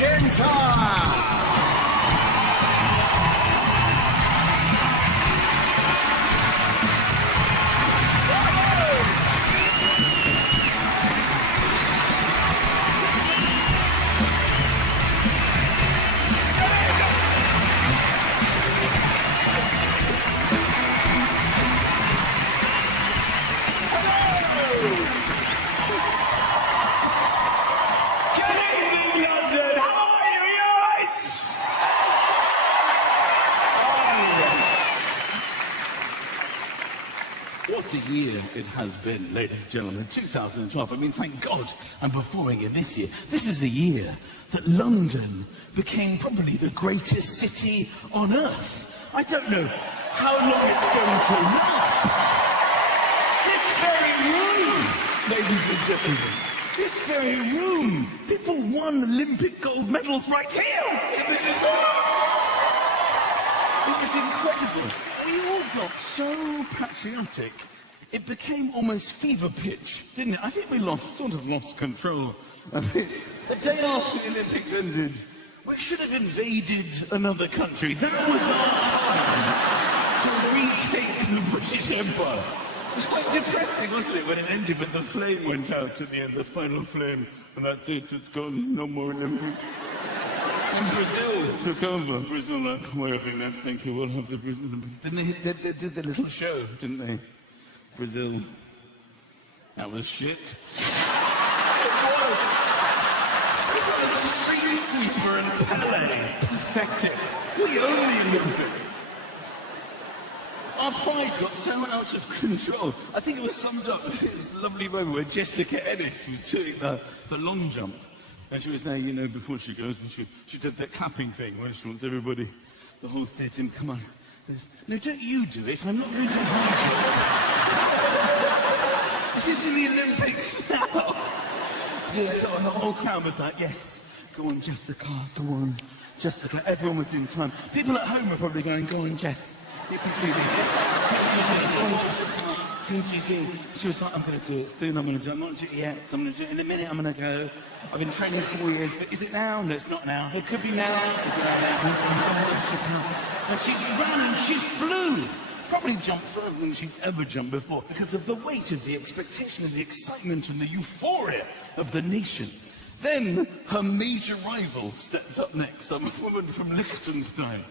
Mcintyre! What a year it has been, ladies and gentlemen. 2012, I mean, thank God I'm performing in this year. This is the year that London became probably the greatest city on earth. I don't know how long it's going to last. This very room, ladies and gentlemen, this very room, people won Olympic gold medals right here. It was incredible. We all got so patriotic, it became almost fever pitch, didn't it? I think we sort of lost control. I mean, the day after the Olympics ended, we should have invaded another country. That was our time to retake the British Empire. It was quite depressing, wasn't it, when it ended, when the flame went out at the end, the final flame, and that's it, it's gone, no more Olympics. And Brazil took over. Brazil, like, well, I think you will have the Brazil Olympics. They did the little show, didn't they? Brazil. That was shit. It was. It was a street sweeper and Pele. Pathetic. We own the Olympics. Our pride got so out of control. I think it was summed up in this lovely moment where Jessica Ennis was doing the long jump. And she was there, you know, before she goes, and she did that clapping thing where she wants everybody, the whole theatre, come on. No, don't you do it, I'm not going to hold you. This is in the Olympics now. And the whole crowd was like, yes, go on, Jessica, go on, Jessica. Everyone was doing time. People at home were probably going, go on, Jess. You can do this. Go on, Jessica. She was like, I'm going to do it soon, I'm going to do it. I'm not doing it yet, so I'm going to do it in a minute, I'm going to go. I've been training 4 years, but is it now? No, it's not now. It could be now. And she ran and she flew. Probably jumped further than she's ever jumped before because of the weight of the expectation, of the excitement and the euphoria of the nation. Then her major rival stepped up next, some woman from Liechtenstein,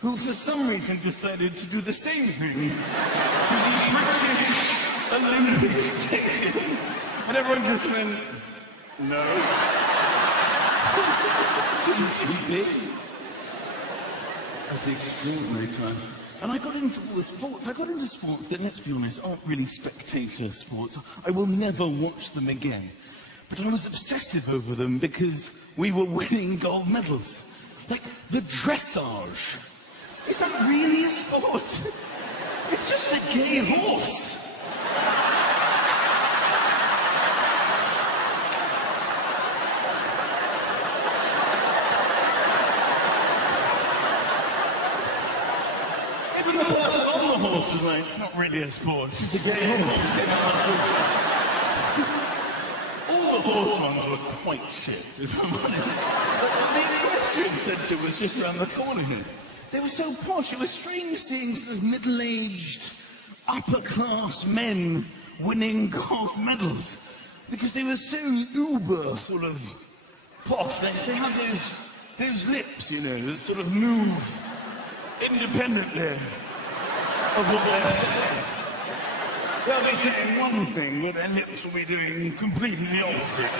who for some reason decided to do the same thing to the British Olympic Stadium. And everyone just went, no. TV. It was an extraordinary time. And I got into all the sports. I got into sports that, let's be honest, aren't really spectator sports. I will never watch them again. But I was obsessive over them because we were winning gold medals. Like the dressage. Is that really a sport? It's just a gay horse. Even the person on the horse is like, it's not really a sport, it's just a gay horse. All the horse ones were quite shit, if I'm honest. But the equestrian centre was just around the corner here. They were so posh, it was strange seeing sort of middle-aged, upper-class men winning gold medals. Because they were so uber sort of posh. They had those lips, you know, that sort of move independently of what they're saying. They'll be saying one thing, but their lips will be doing completely the opposite.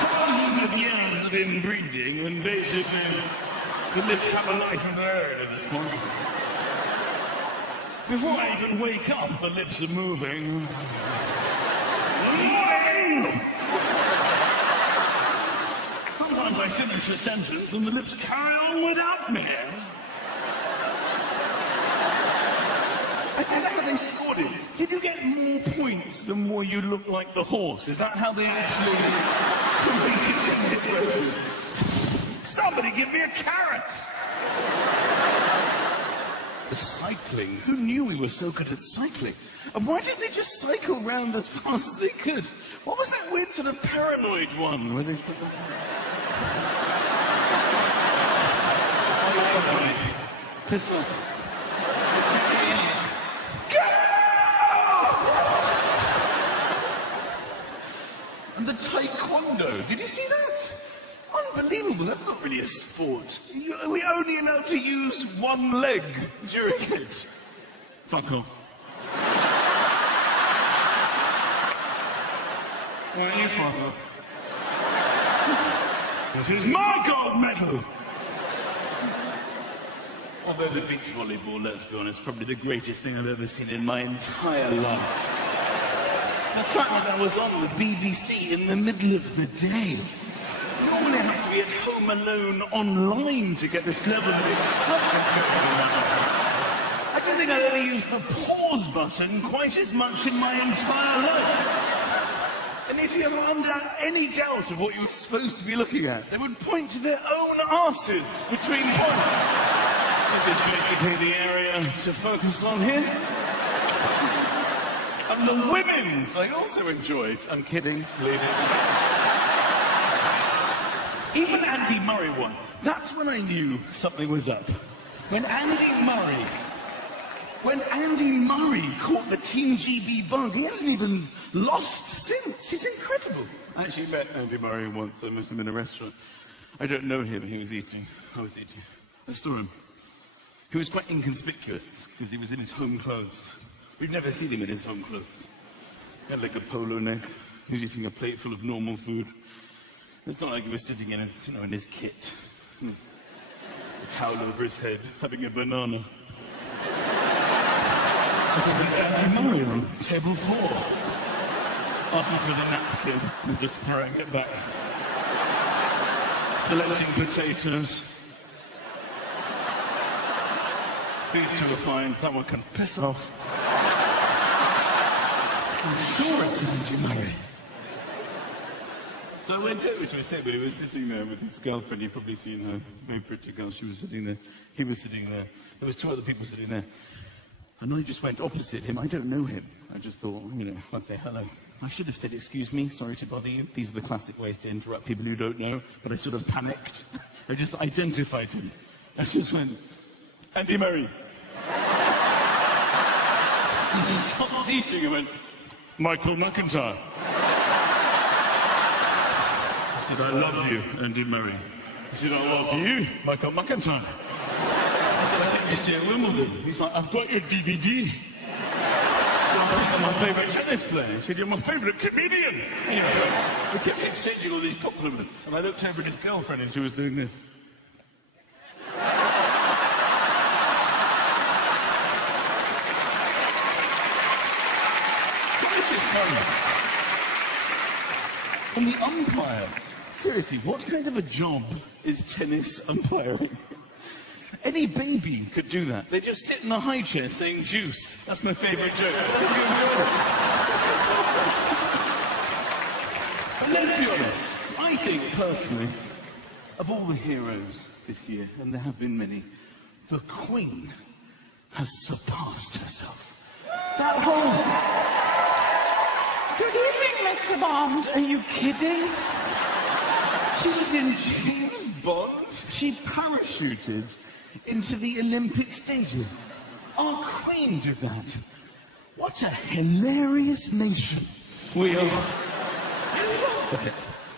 Thousands of years of inbreeding, and basically the lips have a life of their own at this point. Before I even wake up, the lips are moving. Good morning! Sometimes I finish a sentence and the lips carry on without me. I don't know how they scored it. Did you get more points the more you look like the horse? Is that how they actually competed in the Somebody give me a carrot! The cycling. Who knew we were so good at cycling? And why didn't they just cycle round as fast as they could? What was that weird sort of paranoid one where they... Piss off. And the taekwondo, did you see that? Unbelievable, that's not really a sport. We're only allowed to use one leg during it. Fuck off. Why don't you fuck off? This is my gold medal! Although the beach volleyball, let's be honest, probably the greatest thing I've ever seen in my entire life. The fact that was on the BBC in the middle of the day. Normally I have to be at home alone online to get this level of excitement going on. I don't think I've ever used the pause button quite as much in my entire life. And if you were under any doubt of what you were supposed to be looking at, they would point to their own arses between points. This is basically the area to focus on here. And the women's I also enjoyed. I'm kidding, leave it. Even Andy Murray won. That's when I knew something was up. When Andy Murray caught the Team GB bug, he hasn't even lost since. He's incredible. I actually met Andy Murray once. I met him in a restaurant. I don't know him. He was eating. I was eating. I saw him. He was quite inconspicuous because he was in his home clothes. We've never seen him in his home clothes. He had like a polo neck. He was eating a plate full of normal food. It's not like he was sitting in his, in his kit. A towel over his head, having a banana. I thought it's Andy Murray on table 4. Asking for the napkin and just throwing it back. Selecting potatoes. These two are fine, that one can piss off. I'm sure it's Andy Murray. So I went over to his table. He was sitting there with his girlfriend. You've probably seen her, very pretty girl. She was sitting there. He was sitting there. There was 2 other people sitting there. And I just went opposite him. I don't know him. I just thought, I'd say hello. I should have said, excuse me, sorry to bother you. These are the classic ways to interrupt people who don't know. But I sort of panicked. I just identified him. I just went, Andy Murray. He stopped eating and went, Michael Mcintyre. I said, I love you, Andy Murray. He said, I love you, Michael Mcintyre. I said, I think you see at Wimbledon. He's like, I've got your DVD. So I'm thinking, my favourite tennis player. He said, you're my favourite comedian. Anyway, we kept exchanging all these compliments. And I looked over at his girlfriend and she was doing this. This is funny. And the umpire. Seriously, what kind of a job is tennis umpiring? Any baby could do that. They just sit in a high chair saying juice. That's my favourite joke. But let's be honest. I think, personally, of all the heroes this year, and there have been many, the Queen has surpassed herself. That whole... Good evening, Mr. Bond. Are you kidding? She was in James Bond. She parachuted into the Olympic Stadium. Our Queen did that. What a hilarious nation we are. Okay.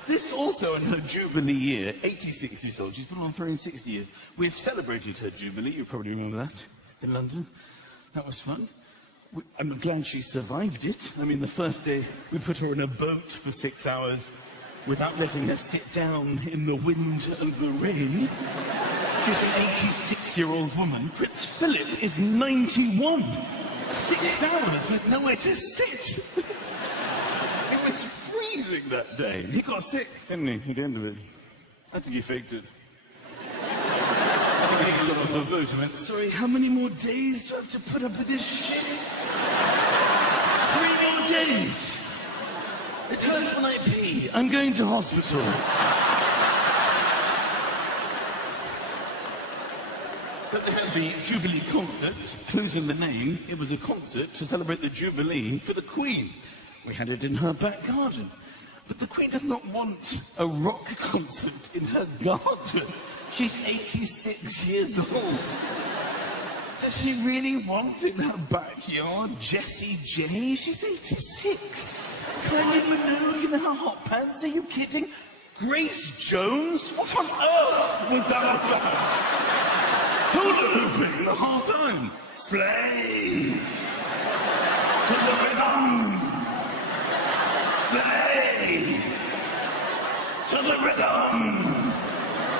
This also in her Jubilee year, 86 years old. She's been on for 60 years. We've celebrated her Jubilee. You probably remember that in London. That was fun. I'm glad she survived it. I mean, the first day we put her in a boat for 6 hours without letting her sit down in the wind and the rain. She's an 86-year-old woman. Prince Philip is 91. 6 hours with nowhere to sit. It was freezing that day. He got sick, didn't he, at the end of it? I think he faked it. I think he got off the boat and went, sorry, how many more days do I have to put up with this shit? 3 more days. It hurts when I pee. I'm going to hospital. But they had the Jubilee concert, clues in the name. It was a concert to celebrate the Jubilee for the Queen. We had it in her back garden. But the Queen does not want a rock concert in her garden. She's 86 years old. Does she really want in her backyard Jessie J? She's 86. Kylie Minogue in her hot pants? Are you kidding? Grace Jones? What on earth was that about? Hula hooping the whole time. Slave to the rhythm. Slave to the rhythm.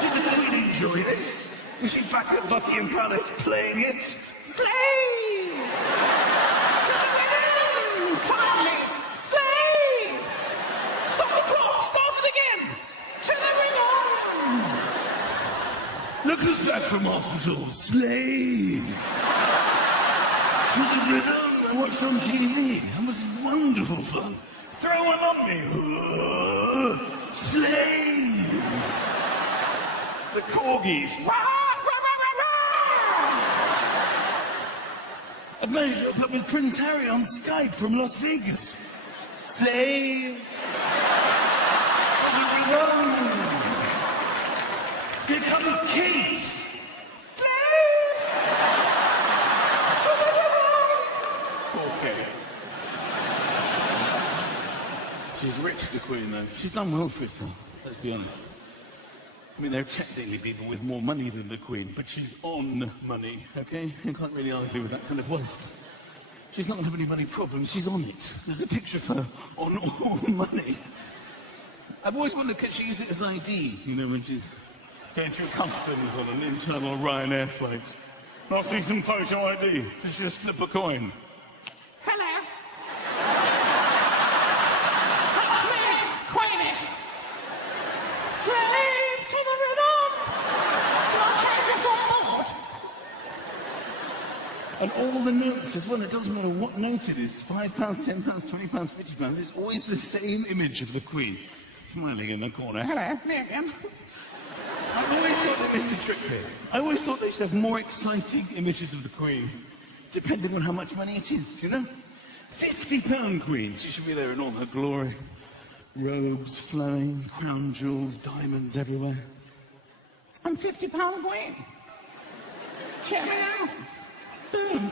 Did the queen enjoy this? Was she back at Buckingham Palace playing it? Slave to the rhythm. Timely. Slave. Stop the clock. Start it again. To the rhythm. Look who's back from hospital. Slave to the rhythm. I watched on TV. It was wonderful fun. Throw one on me. Slave. The corgis. I've managed to hook up with Prince Harry on Skype from Las Vegas. Slave. Here comes Kate. Slave. Poor Kate. She's rich, the Queen, though. She's done well for herself, let's be honest. I mean, there are technically people with more money than the Queen, but she's on money, okay? You can't really argue with that kind of wealth. She's not going to have any money problems, she's on it. There's a picture of her on all money. I've always wondered, could she use it as ID, you know, when she's going through customs on an internal Ryanair flight? I'll see some photo ID. Does she just slip a coin? Hello. That's me, Queenie. Slave to the rhythm. Can I take this on board? And all the notes as well, it doesn't matter what note it is, £5, £10, £20, £50, it's always the same image of the Queen, smiling in the corner. Hello, me again. I've always thought they missed a trick here. I always thought they should have more exciting images of the Queen, depending on how much money it is, you know? £50 Queen, she should be there in all her glory. Robes flowing, crown jewels, diamonds everywhere. I'm £50 Queen. Check me out. Boom.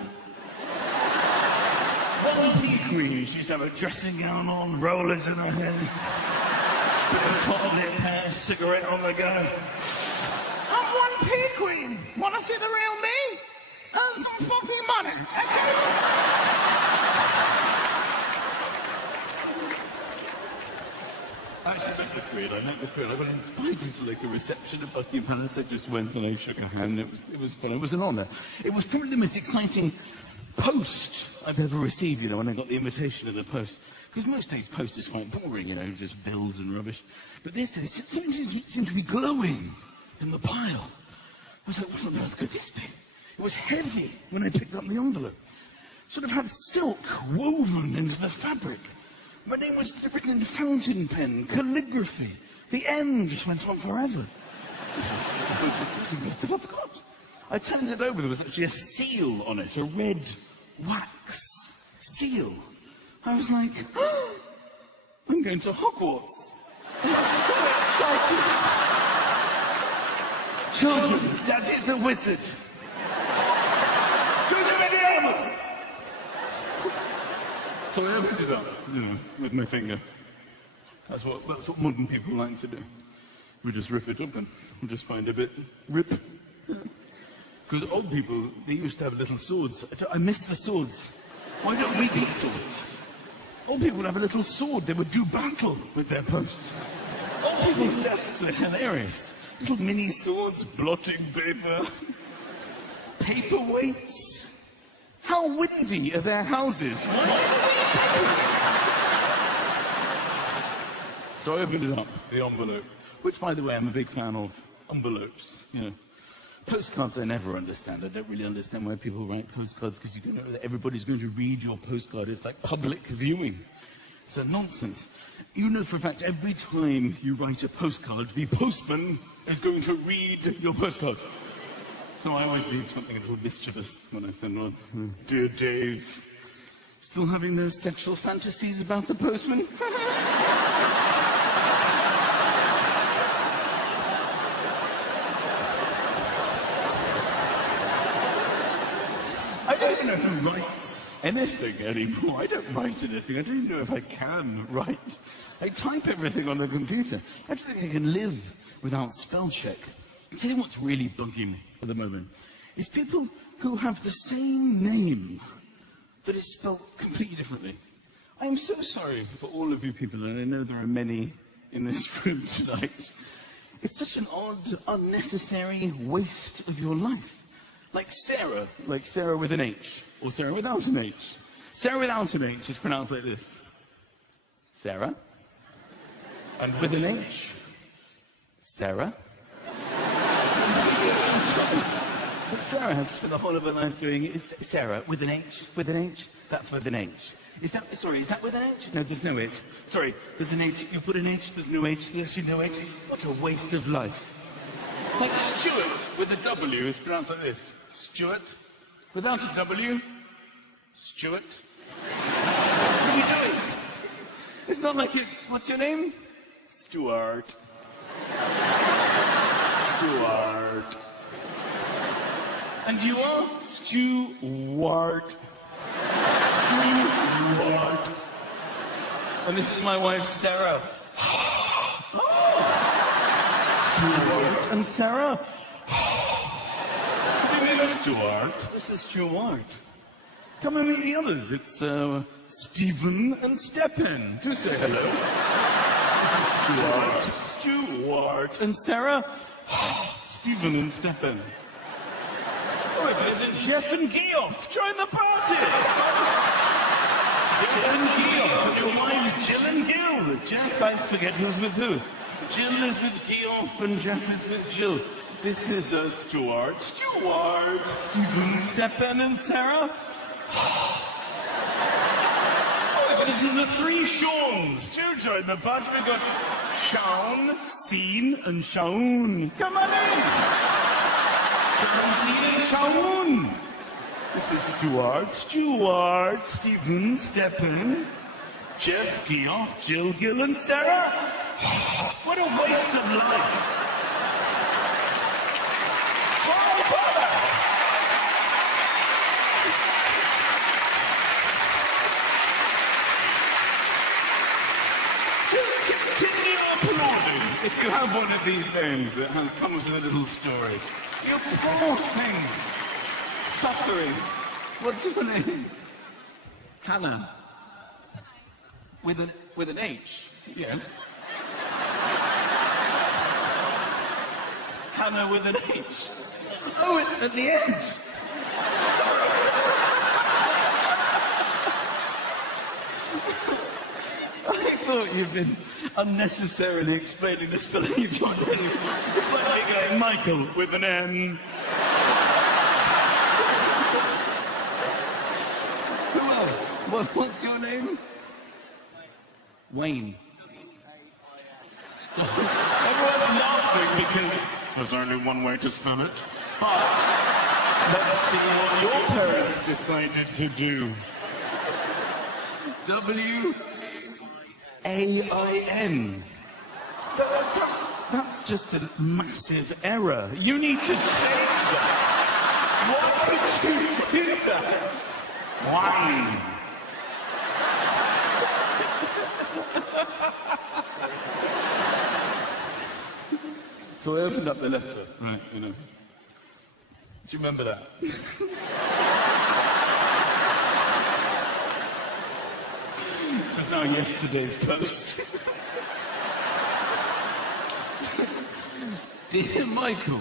1p Queen, she used to have a dressing gown on, rollers in her hair, bit of top lip hair, cigarette on the go. I'm 1p Queen. Want to see the real me? Earn some fucking money. I actually met the Queen. I met the Queen. I got invited to like a reception at Buckingham Palace. I just went and I shook her hand. It was fun. It was an honour. It was probably the most exciting post I've ever received, you know, when I got the invitation in the post. Because most days post is quite boring, you know, just bills and rubbish. But this day, something seemed to be glowing in the pile. I was like, what on earth could this be? It was heavy when I picked up the envelope. Sort of had silk woven into the fabric. My name was written in fountain pen, calligraphy. The end just went on forever. This is the most exciting bit I've ever got. I turned it over, there was actually a seal on it, a red wax seal. I was like, oh, I'm going to Hogwarts. I was so excited. Children, Daddy's a wizard. Go to Wingardium. So I opened it up, you know, with my finger. That's what modern people like to do. We just rip it open, we just find a bit, rip. Because old people, they used to have little swords. I miss the swords. Why don't we get swords? Old people would have a little sword, they would do battle with their posts. Old people's desks are hilarious. Little mini swords, blotting paper, paperweights. How windy are their houses? So I opened it up, the envelope, which, by the way, I'm a big fan of envelopes, you know. Postcards I never understand. I don't really understand why people write postcards, because you don't know that everybody's going to read your postcard. It's like public viewing. It's a nonsense. You know for a fact, every time you write a postcard, the postman is going to read your postcard. So I always leave something a little mischievous when I send one. Dear Dave, still having those sexual fantasies about the postman? don't know who writes anything anymore. I don't write anything. I don't even know if I can write. I type everything on the computer. I don't think I can live without spell check. I'll tell you what's really bugging me at the moment is people who have the same name that is spelled completely differently. I am so sorry for all of you people, and I know there are many in this room tonight. It's such an odd, unnecessary waste of your life. Like Sarah with an H, or Sarah without an H. Sarah without an H is pronounced like this. Sarah. And with an H. Sarah. But Sarah has spent the whole of her life doing it. Is Sarah with an H? With an H? That's with an H. Is that with an H? No, there's no H. Sorry, there's an H. You put an H, there's no H. There's actually no H. What a waste of life. Like Stuart with a W is pronounced like this. Stuart. Without a W. Stuart. What are you doing? It's not like it's, what's your name? Stuart. Stuart. And you are? Stuart. Stuart. And this is my wife, Sarah. Stuart and Sarah. What do you mean, Stuart? This is Stuart. Come and meet the others. It's Stephen and Stephen. Do say hello. This is Stuart. Stuart and Sarah. Stephen and Stephen. Oh, this is Jeff and Geoff. Join the party. Jill and Geoff. And your wives, Jill and Gil. Jeff, I forget who's with who. Jill is with Geoff and Jeff is with Jill. This is Stuart. Stuart. Stephen, Stephen and Sarah. Oh, this is the three Seans. Do join the party. We've got Sean, Scene and Sean. Come on in. Sean, Scene and Sean. This is Stuart, Stephen, Stephen, Jeff, Geoff, Jill, Gil and Sarah. What a waste of life. Why bother? Just continue applauding if you have one of these names that comes with a little story. You poor things. Suffering. What's your name? Hannah. With an H? Yes. Hannah with an H. Oh, at the end. Sorry. I thought you've been unnecessarily explaining the spelling of your name. It's like going Michael with an N. Who else? What's your name? Wayne. Everyone's laughing because there's only one way to spell it. But let's see what your parents decided to do. W-A-I-N. That's just a massive error. You need to change that. Why would you do that? Wine. So I opened up the letter. Right, you know. Do you remember that? This is now yesterday's post. Dear Michael,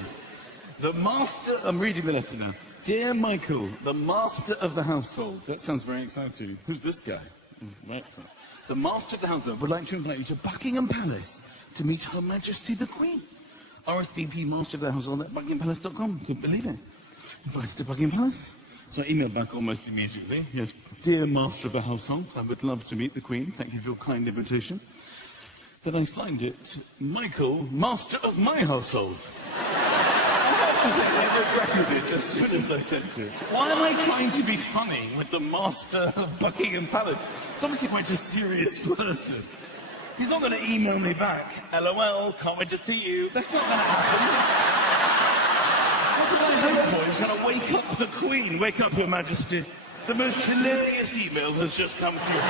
the master... I'm reading the letter now. Dear Michael, the master of the household. That sounds very exciting. Who's this guy? Right. The master of the household would like to invite you to Buckingham Palace to meet Her Majesty the Queen. RSVP master of the household at buckinghampalace.com. Couldn't believe it. Invited to Buckingham Palace. So I emailed back almost immediately. Yes, dear master of the household, I would love to meet the Queen. Thank you for your kind invitation. Then I signed it, Michael, master of my household. I regretted it as soon as I sent it. Why am I trying to be funny with the master of Buckingham Palace? It's obviously quite a serious person. He's not going to email me back. LOL, can't wait to see you. That's not going to happen. That's what I hope for. He's going to wake up the Queen. Wake up, Your Majesty. The most hilarious email has just come through.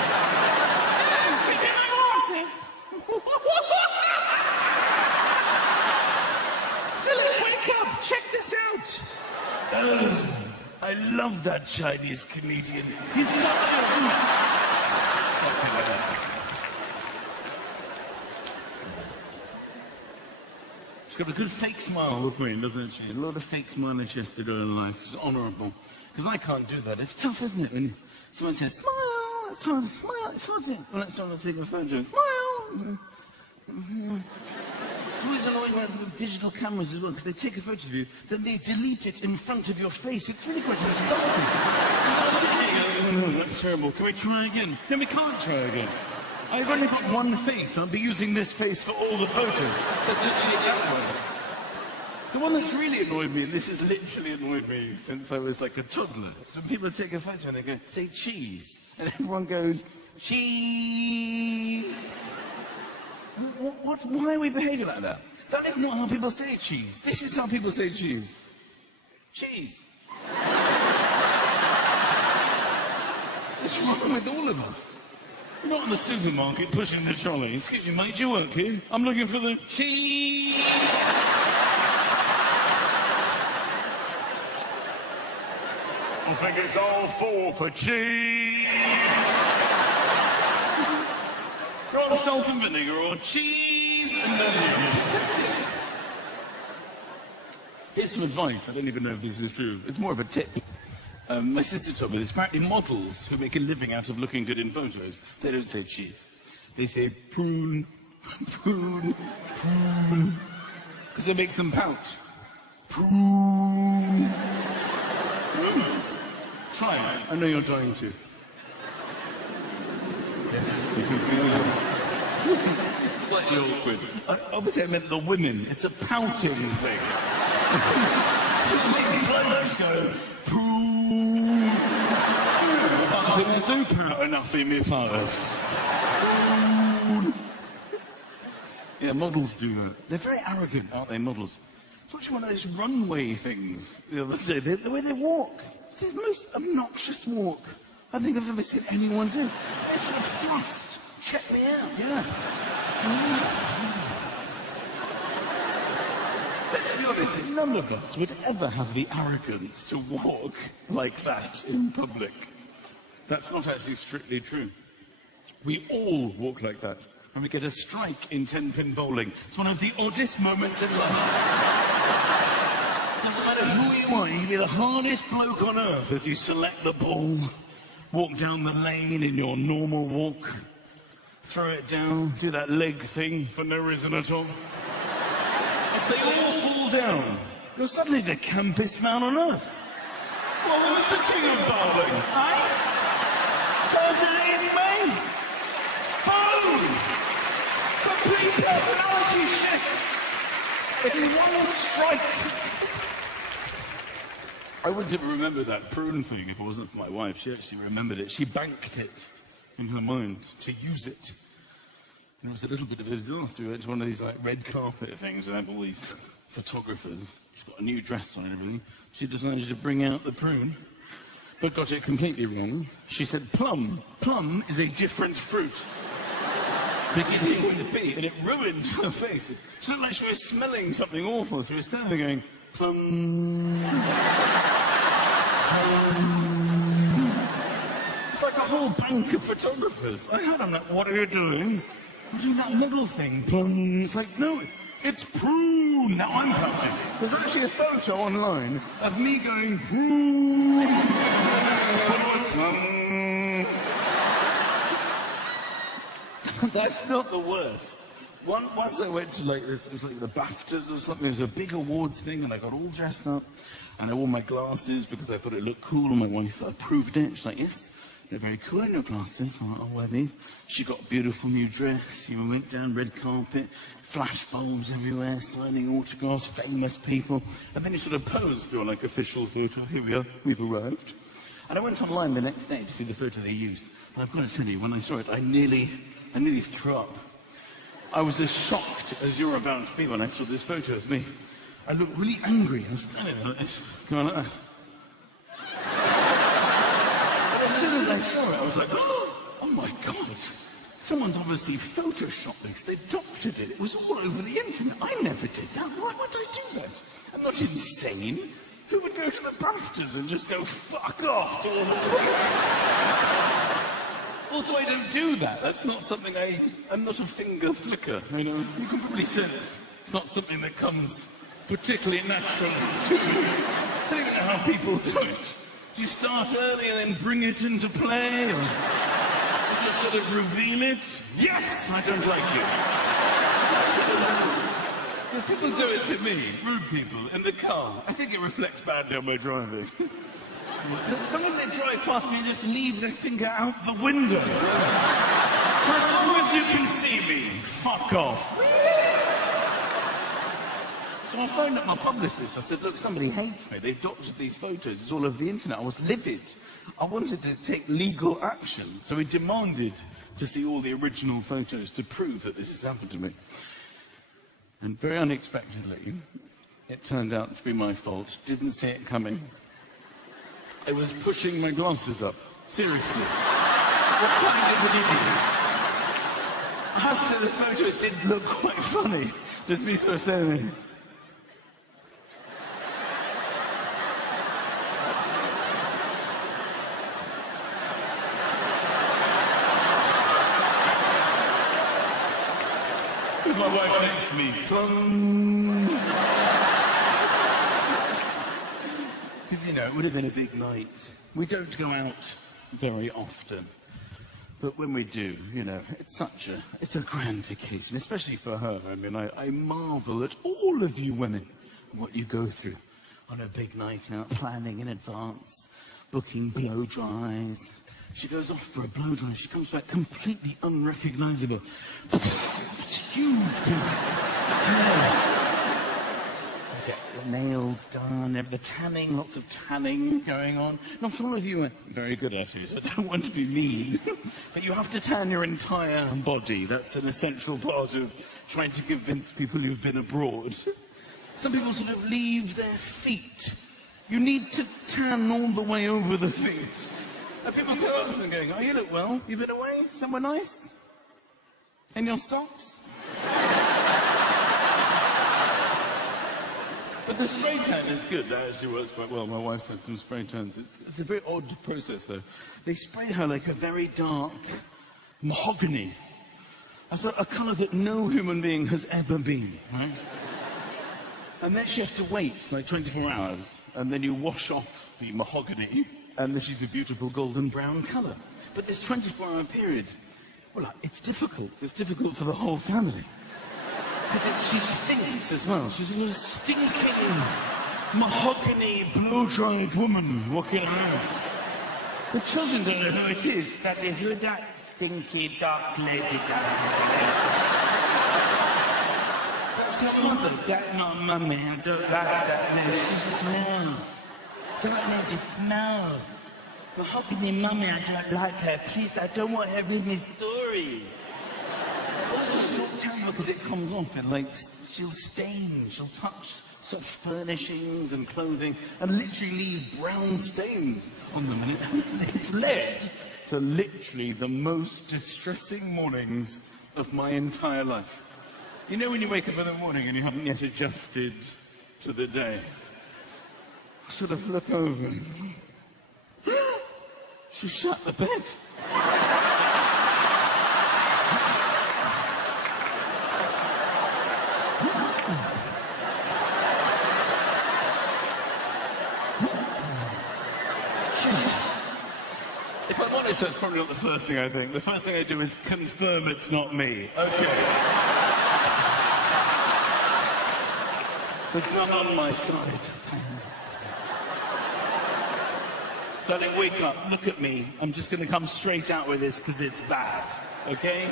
Philip, wake up! Check this out! Oh, I love that Chinese comedian. He's such a... She's got a good fake smile, the Queen, doesn't she? A lot of fake smile she has to do in life. She's honourable. Because I can't do that. It's tough, isn't it? When someone says, smile, it's hard to smile, it's hard to... When someone's taking a photo, smile! It's always annoying with digital cameras as well, because they take a photo of you, then they delete it in front of your face. It's really quite insulting. Oh, that's terrible. Can we try again? No, we can't try again. I've only got one face. I'll be using this face for all the photos. Let's just see it that way. The one that's really annoyed me, and this has literally annoyed me since I was like a toddler, is when people take a photo and they go, say cheese. And everyone goes, cheese. What? Why are we behaving like that? That is not how people say cheese. This is how people say cheese. Cheese. What's wrong with all of us? You're not in the supermarket pushing the trolley. Excuse me, mate, do you work here? I'm looking for the cheese. I think it's all four for cheese. You want salt and vinegar or cheese and onion? Here's some advice. I don't even know if this is true. It's more of a tip. My sister told me this. Apparently models who make a living out of looking good in photos, they don't say cheese. They say prune, prune, prune. Because it makes them pout. Prune. Try it. I know you're dying to. Slightly awkward. Obviously I meant the women. It's a pouting thing. Just makes clothes go, prune. I do pout enough in my photos. Yeah, models do that. They're very arrogant, aren't they, models? I watched one of those runway things the other day. The way they walk. It's the most obnoxious walk I think I've ever seen anyone do. They sort of thrust. Check me out, yeah. Let's be honest, none of us would ever have the arrogance to walk like that in public. That's not actually strictly true. We all walk like that. And we get a strike in 10-pin bowling. It's one of the oddest moments in life. Doesn't matter who you are, you can be the hardest bloke on earth as you select the ball, walk down the lane in your normal walk, throw it down, do that leg thing for no reason at all. If they all fall down, you're suddenly the campest man on earth. Well, who's the king of bowling? Turns out it's me! Boom! Complete personality shift! In one strike! I wouldn't have remembered that prune thing if it wasn't for my wife. She actually remembered it. She banked it in her mind to use it. And it was a little bit of a disaster. We went to one of these like red carpet things and have all these photographers. She's got a new dress on and everything. She decided to bring out the prune, but got it completely wrong. She said plum. Plum is a different fruit. Beginning with B, and it ruined her face. She looked like she was smelling something awful. She was standing there going, plum. It's like a whole bank of photographers. I had them like, what are you doing? I'm doing that model thing. Plum. It's like, no, it's prune. Now I'm pouting. There's actually a photo online of me going, prune. But it was plum. That's not the worst. Once I went to like this, it was like the BAFTAs or something. It was a big awards thing, and I got all dressed up, and I wore my glasses because I thought it looked cool. And my wife approved it. She's like, "Yes, they're very cool in your glasses. I'll wear these." She got a beautiful new dress. We went down red carpet, flash bulbs everywhere, signing autographs, famous people, and then you sort of pose for like official photo. Here we are, we've arrived. And I went online the next day to see the photo they used. And I've got to tell you, when I saw it, I nearly threw up. I was as shocked as you're about to be when I saw this photo of me. I looked really angry. I was standing there like this, going like that. But as soon as I saw it, I was like, oh my God. Someone's obviously photoshopped this. They doctored it. It was all over the internet. I never did that. Why would I do that? I'm not insane. Who would go to the BAFTAs and just go, fuck off to all the police? Also, I don't do that. That's not something I'm not a finger flicker, you know. You can probably sense it's not something that comes particularly naturally to me. I don't know how people do it. Do you start early and then bring it into play? Or just sort of reveal it? Yes, I don't like you. Because people do it to me, rude people, in the car. I think it reflects badly on my driving. Sometimes they drive past me and just leave their finger out the window. For as long as you can see me, fuck off. So I phoned up my publicist. I said, look, somebody hates me. They've doctored these photos. It's all over the internet. I was livid. I wanted to take legal action. So he demanded to see all the original photos to prove that this has happened to me. And very unexpectedly, it turned out to be my fault. Didn't see it coming. I was pushing my glasses up. Seriously. What kind of an idiot? I have to say the photos did look quite funny. There's me sort of standing there. With my wife next to me. Because, you know, it would have been a big night. We don't go out very often. But when we do, you know, it's a grand occasion, especially for her. I mean, I marvel at all of you women, what you go through on a big night out, planning in advance, booking blow dries. She goes off for a blow dry. She comes back completely unrecognisable. It's huge. Yeah. Get the nails done, the tanning, lots of tanning going on. Not all of you are very good at it. I don't want to be mean, but you have to tan your entire body. That's an essential part of trying to convince people you've been abroad. Some people sort of leave their feet. You need to tan all the way over the feet. And people go up and going, oh, you look well. You been away? Somewhere nice? In your socks? But the spray tan is good. That actually works quite well. My wife's had some spray tans. It's a very odd process, though. They spray her like a very dark mahogany. That's a colour that no human being has ever been, right? And then she has to wait like 24 hours, and then you wash off the mahogany, and then she's a beautiful golden brown colour. But this 24-hour period, well, it's difficult. It's difficult for the whole family. Because she stinks as well. She's a little stinking, mahogany, blow-dried woman walking around. The children don't know who it is. Daddy, who that stinky, dark lady That's your mother. That's not mummy. I don't like that lady. She smells. That lady smells. Mahogany mummy, I don't like her. Please, I don't want her in my story. Also, she's not terrible because it comes off and, like, she'll stain, she'll touch soft furnishings and clothing and literally leave brown stains on them. And it's led to literally the most distressing mornings of my entire life. You know when you wake up in the morning and you haven't yet adjusted to the day? I sort of look over and she shut the bed. If I'm honest, that's probably not the first thing I think. The first thing I do is confirm it's not me. Okay. There's none on my side. So I think, wake up, look at me. I'm just going to come straight out with this because it's bad. Okay?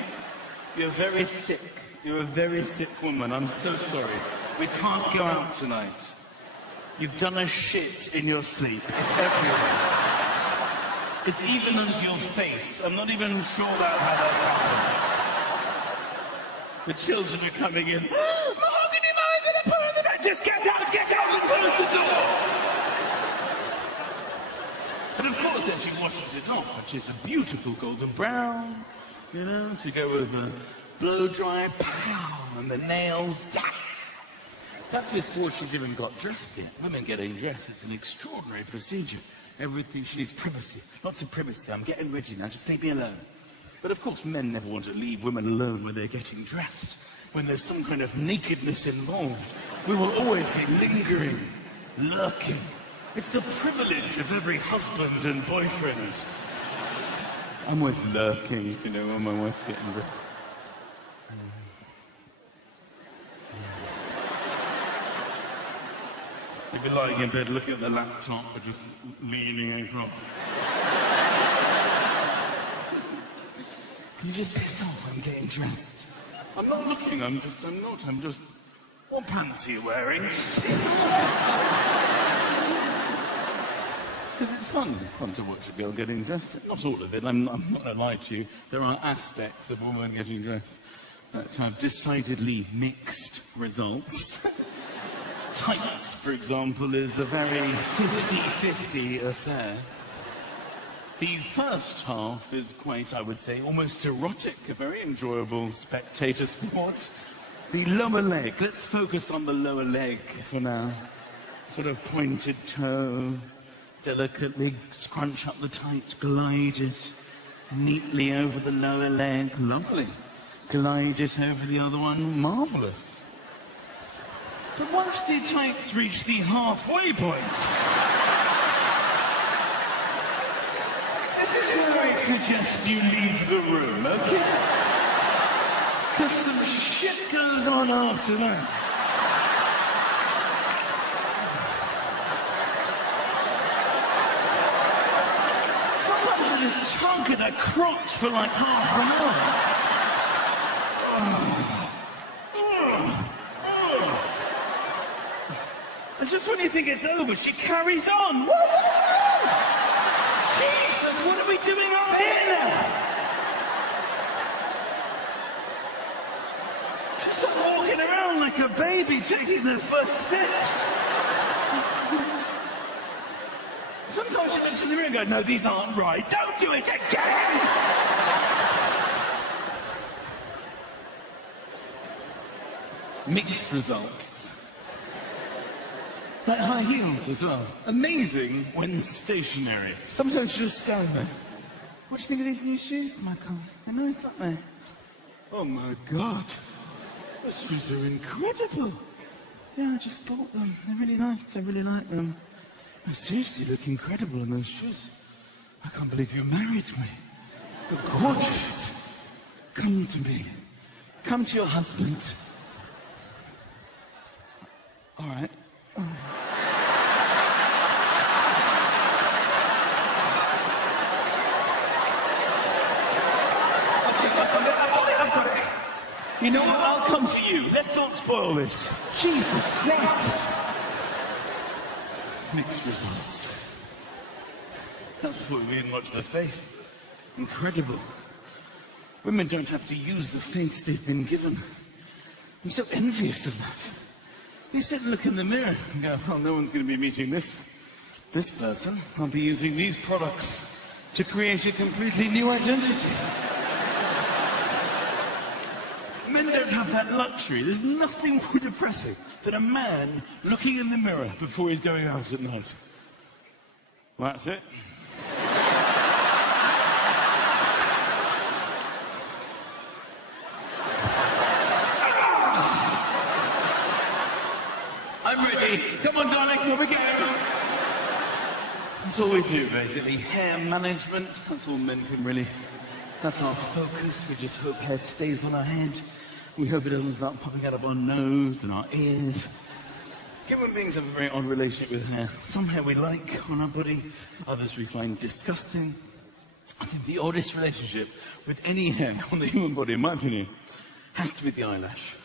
You're very sick. You're a very sick woman. I'm so sorry. We can't go out tonight. You've done a shit in your sleep. It's everywhere. It's even under your face. I'm not even sure about how that's happened. The children are coming in. Mahogany, Mama, just get out! close the door! And of course then she washes it off, which is a beautiful golden brown, you know, to go over blow dry, pow, and the nails, da. That's before she's even got dressed yet. Women getting dressed, it's an extraordinary procedure. Everything, she needs privacy. Lots of privacy. I'm getting ready now, just leave me alone. But of course, men never want to leave women alone when they're getting dressed. When there's some kind of nakedness involved, we will always be lingering, lurking. It's the privilege of every husband and boyfriend. I'm always lurking, you know, when my wife's getting dressed. You'd be lying in bed looking at the laptop or just leaning across. Can you just piss off when I'm getting dressed? I'm not looking, I'm just... What pants are you wearing? Just piss off! Because it's fun to watch a girl getting dressed. Not all of it, I'm not going to lie to you. There are aspects of a woman getting dressed that have decidedly mixed results. Tights, for example, is a very 50-50 affair. The first half is quite, I would say, almost erotic, a very enjoyable spectator sport. The lower leg, let's focus on the lower leg for now. Sort of pointed toe, delicately scrunch up the tights, glide it neatly over the lower leg, lovely. Glide it over the other one, marvellous. But once the tights reach the halfway point, this is where I suggest you leave the room, okay? Because some shit goes on after that. Sometimes I just tug at a crotch for like half an hour. And just when you think it's over, she carries on. Woo! Jesus, what are we doing up here now? She's just walking around like a baby taking the first steps. Sometimes she looks in the mirror and goes, no, these aren't right. Don't do it again! Mixed results. Like high heels as well. Amazing when stationary. Sometimes you just stand there. What do you think of these new shoes, Michael? They're nice, aren't they? Oh my God. Those shoes are incredible. Yeah, I just bought them. They're really nice. I really like them. You seriously look incredible in those shoes. I can't believe you married me. You're gorgeous. Come to me. Come to your husband. All right. I've got it. You know what? I'll come to you. Let's not spoil this. Jesus Christ. Mixed results. That's before we even watch the face. Incredible. Women don't have to use the face they've been given. I'm so envious of that. You sit and look in the mirror and go, oh, no one's going to be meeting this person. I'll be using these products to create a completely new identity. Men don't have that luxury. There's nothing more depressing than a man looking in the mirror before he's going out at night. Well, that's it. I'm ready. Come on, darling, here we go. That's all we do, basically. Hair management. That's all men can really. That's our focus. We just hope hair stays on our head. We hope it doesn't start popping out of our nose and our ears. Human beings have a very odd relationship with hair. Some hair we like on our body, others we find disgusting. I think the oddest relationship with any hair on the human body, in my opinion, has to be the eyelash.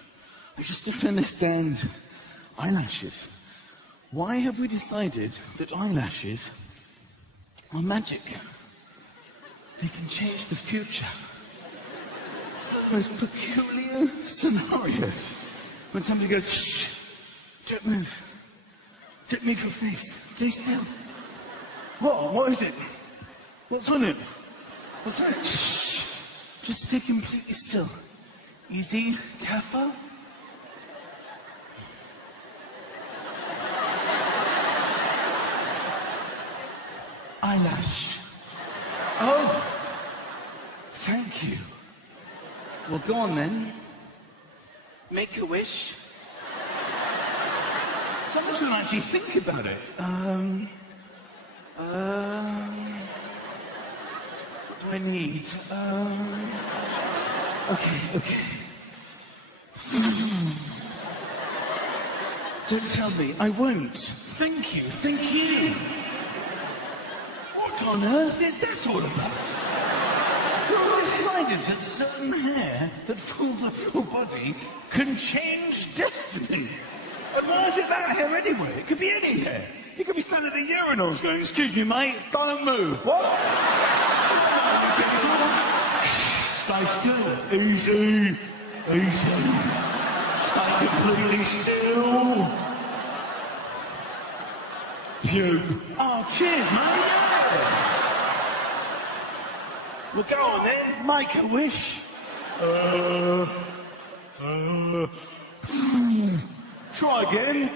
I just don't understand eyelashes. Why have we decided that eyelashes are magic? They can change the future. It's the most peculiar scenarios when somebody goes, shh, don't move. Don't make a face. Stay still. What? What is it? What's on it? What's on it? Shh. Just stay completely still. Easy. Careful. Eyelash. Oh. Thank you. Well, go on then. Make a wish. Someone's going to actually think about it. What do I need? Okay. Don't tell me. I won't. Thank you. What on earth is that all about? You've decided that certain hair that falls off your body can change destiny. And why is it that hair anyway? It could be any hair. You could be standing at the urinals going, excuse me, mate, don't move. What? Stay still. Easy. Stay completely still. Puke. Oh, cheers, mate. Well, go on then. Make a wish. Try again.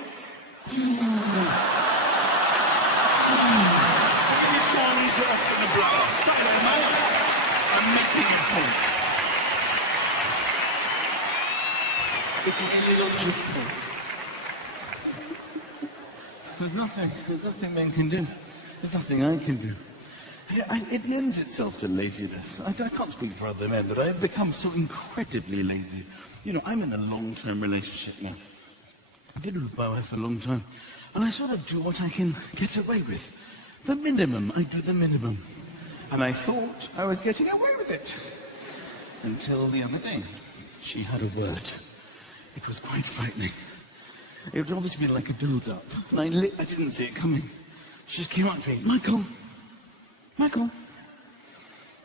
You're trying these off in the blood. Stay there, mate. I'm making a point. It's illogical. There's nothing men can do. There's nothing I can do. Yeah, it lends itself to laziness. I can't speak for other men, but I've become so incredibly lazy. You know, I'm in a long-term relationship now. I've been with my wife for a long time, and I sort of do what I can get away with. The minimum. I do the minimum. And I thought I was getting away with it. Until the other day, she had a word. It was quite frightening. It would always be like a build-up, and I didn't see it coming. She just came up to me, Michael.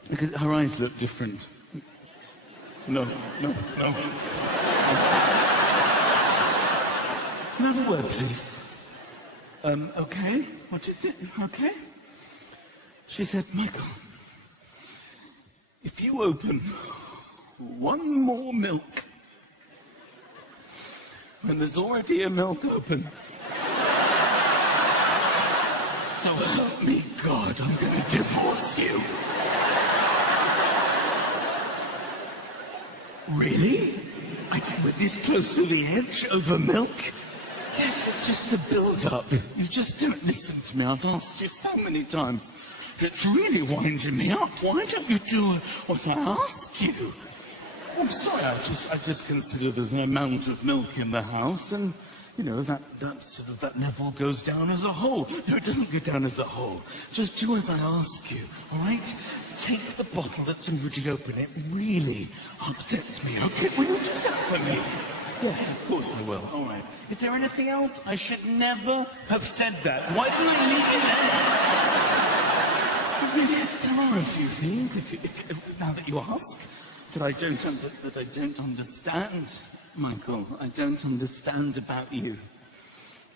Because her eyes looked different. No. Another word, please. Okay. What is it? Okay. She said, Michael, if you open one more milk when there's already a milk open, so help me God, I'm going to divorce you. Really? We're this close to the edge over milk? Yes, it's just a build-up. You just don't listen to me. I've asked you so many times. It's really winding me up. Why don't you do what I ask you? I'm sorry, I just consider there's an amount of milk in the house, and you know, that level goes down as a whole. No, it doesn't go down as a whole. Just do as I ask you, all right? Take the bottle that's already open. It really upsets me. Okay, will you do that for me? Yes, of course I will. All right. Is there anything else? I should never have said that. Why didn't I leave it there? Yes, there are a few things, if now that you ask, that I don't understand. Michael, I don't understand about you.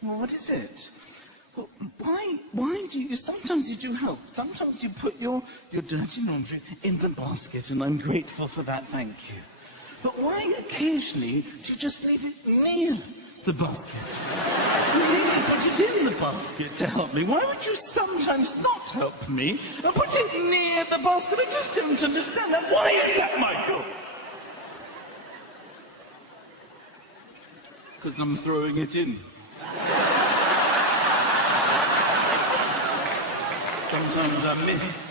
Well, what is it? Well, why do you, sometimes you do help. Sometimes you put your dirty laundry in the basket, and I'm grateful for that, thank you. But why occasionally do you just leave it near the basket? You need to put it in the basket to help me. Why would you sometimes not help me and put it near the basket? I just don't understand that. Why is that, Michael? Because I'm throwing it in. Sometimes I miss.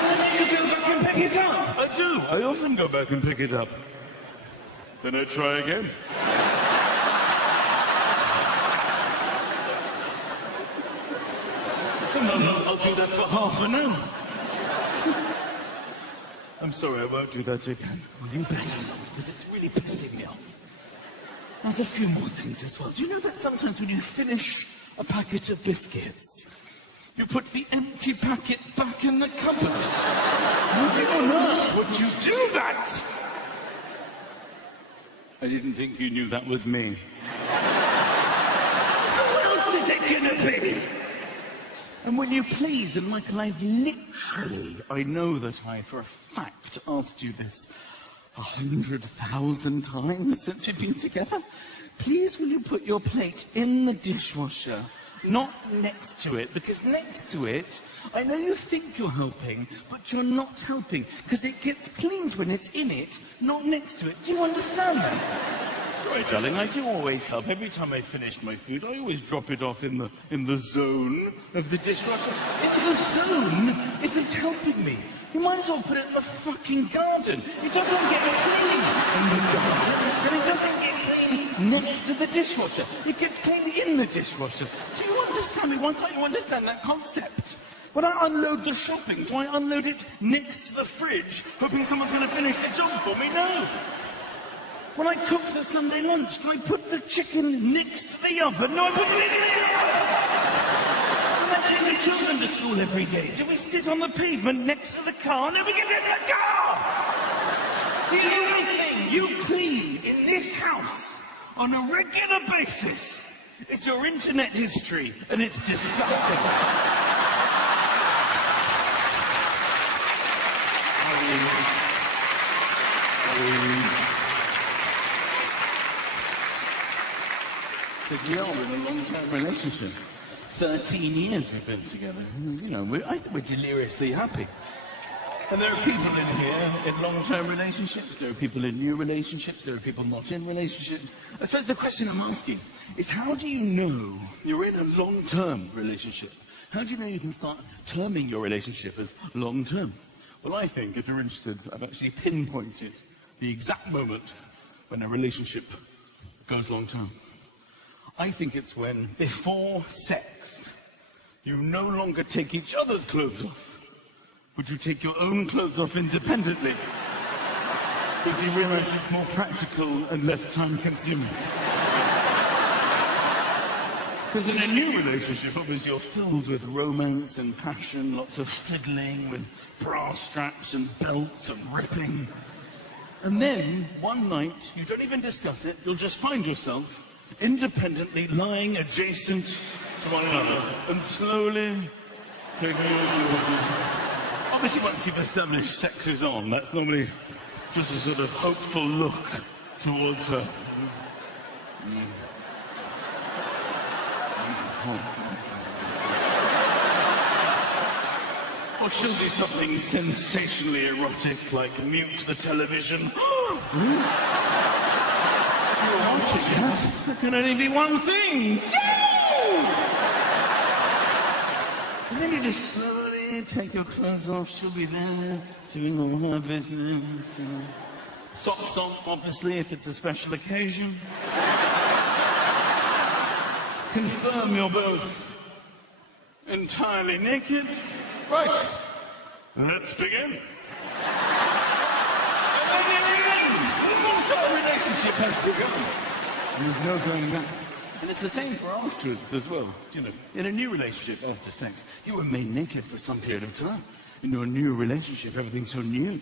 And then you go back and pick it up. I do. I often go back and pick it up. Then I try again. Sometimes I'll do that for half an hour. I'm sorry, I won't do that again. Well, you better not, because it's really pissing me off. There's a few more things as well. Do you know that sometimes when you finish a packet of biscuits, you put the empty packet back in the cupboard? Why on earth would you do that? I didn't think you knew that was me. Who else regular, baby. And will you please, and Michael, I've literally, I know that I, for a fact, asked you this 100,000 times since we've been together. Please, will you put your plate in the dishwasher, not next to it? Because next to it, I know you think you're helping, but you're not helping, because it gets cleaned when it's in it, not next to it. Do you understand that? Sorry, darling, I do always help. Every time I finish my food, I always drop it off in the zone of the dishwasher. In the zone isn't helping me. You might as well put it in the fucking garden. It doesn't get clean in the garden, and it doesn't get clean next to the dishwasher. It gets cleaned in the dishwasher. Do you understand me? Why can't you understand that concept? When I unload the shopping, do I unload it next to the fridge, hoping someone's going to finish the job for me? No. When I cook the Sunday lunch, do I put the chicken next to the oven? No, I put it in the oven! When I take the children to school every day, do we sit on the pavement next to the car? No, we get in the car! The only thing you clean in this house on a regular basis is your internet history, and it's disgusting. Because we are in a long-term relationship. 13 years we've been together. You know, I think we're deliriously happy. And there are people in here in long-term relationships. There are people in new relationships. There are people not in relationships. I suppose the question I'm asking is, how do you know you're in a long-term relationship? How do you know you can start terming your relationship as long-term? Well, I think, if you're interested, I've actually pinpointed the exact moment when a relationship goes long-term. I think it's when, before sex, you no longer take each other's clothes off, but you take your own clothes off independently, because you realize it's more practical and less time-consuming. Because in a new relationship, obviously, you're filled with romance and passion, lots of fiddling with bra straps and belts and ripping. And then, one night, you don't even discuss it, you'll just find yourself independently lying adjacent to one another and slowly taking over. Obviously, once you've established sex is on, that's normally just a sort of hopeful look towards her. Or she'll do something sensationally erotic, like mute the television. There can only be one thing. And then you just slowly take your clothes off. She'll be there doing all her business. Socks on, obviously, if it's a special occasion. Confirm you're both entirely naked. Right. Let's begin. The relationship has begun. And there's no going back. And it's the same for afterwards as well. You know, in a new relationship after sex, you remain naked for some period of time. In your new relationship, everything's so new.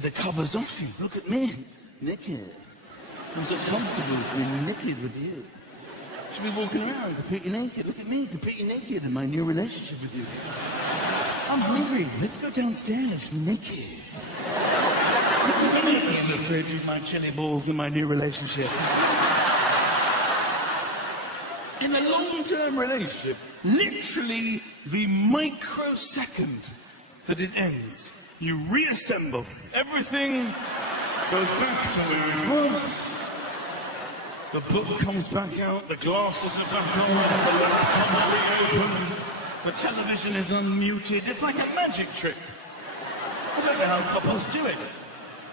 The cover's off you. Look at me. Naked. I'm so comfortable to be naked with you. Should be walking around completely naked. Look at me, completely naked in my new relationship with you. I'm hungry. Let's go downstairs naked. In the fridge with my chili balls in my new relationship. In a long-term relationship, literally the microsecond that it ends, you reassemble. Everything goes back to where it was. The book comes back out, the glasses are back on, the laptop reopens, the television is unmuted. It's like a magic trick. I don't know how couples do it.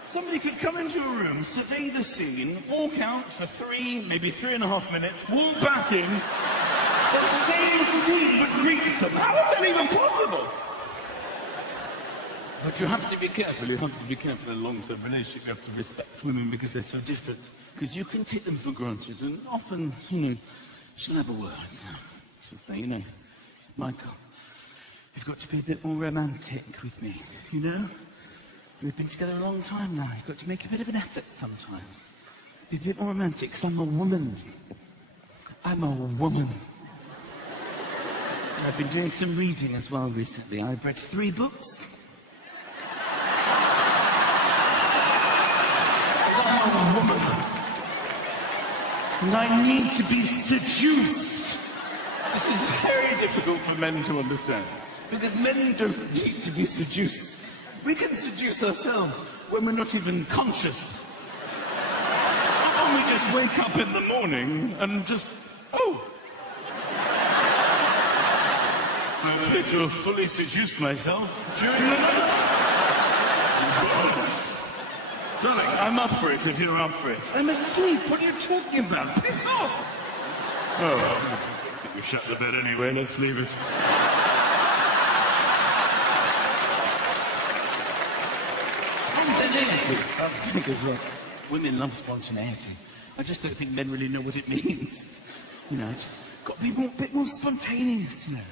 Somebody could come into a room, survey the scene, walk out for 3, maybe 3.5 minutes, walk back in, the same scene but reach them. How is that even possible? But you have to be careful. You have to be careful in a long-term relationship. You have to respect women because they're so different. Because you can take them for granted, and often, you know, she'll have a word. She'll say, you know, Michael, you've got to be a bit more romantic with me, you know? We've been together a long time now. You've got to make a bit of an effort sometimes. Be a bit more romantic, because I'm a woman. I'm a woman. I've been doing some reading as well recently. I've read 3 books. I'm a woman. And I need to be seduced. This is very difficult for men to understand. Because men don't need to be seduced. We can seduce ourselves when we're not even conscious. When we just wake up in the morning and just, oh. I appear to have fully seduced myself during the night. Yes. Darling, I'm up for it if you're up for it. I'm asleep. What are you talking about? Piss off. Oh, I think we shut the bed anyway. Let's leave it. Spontaneity. That's big as well. Women love spontaneity. I just don't think men really know what it means. You know, it's got to be a bit more spontaneous, you know.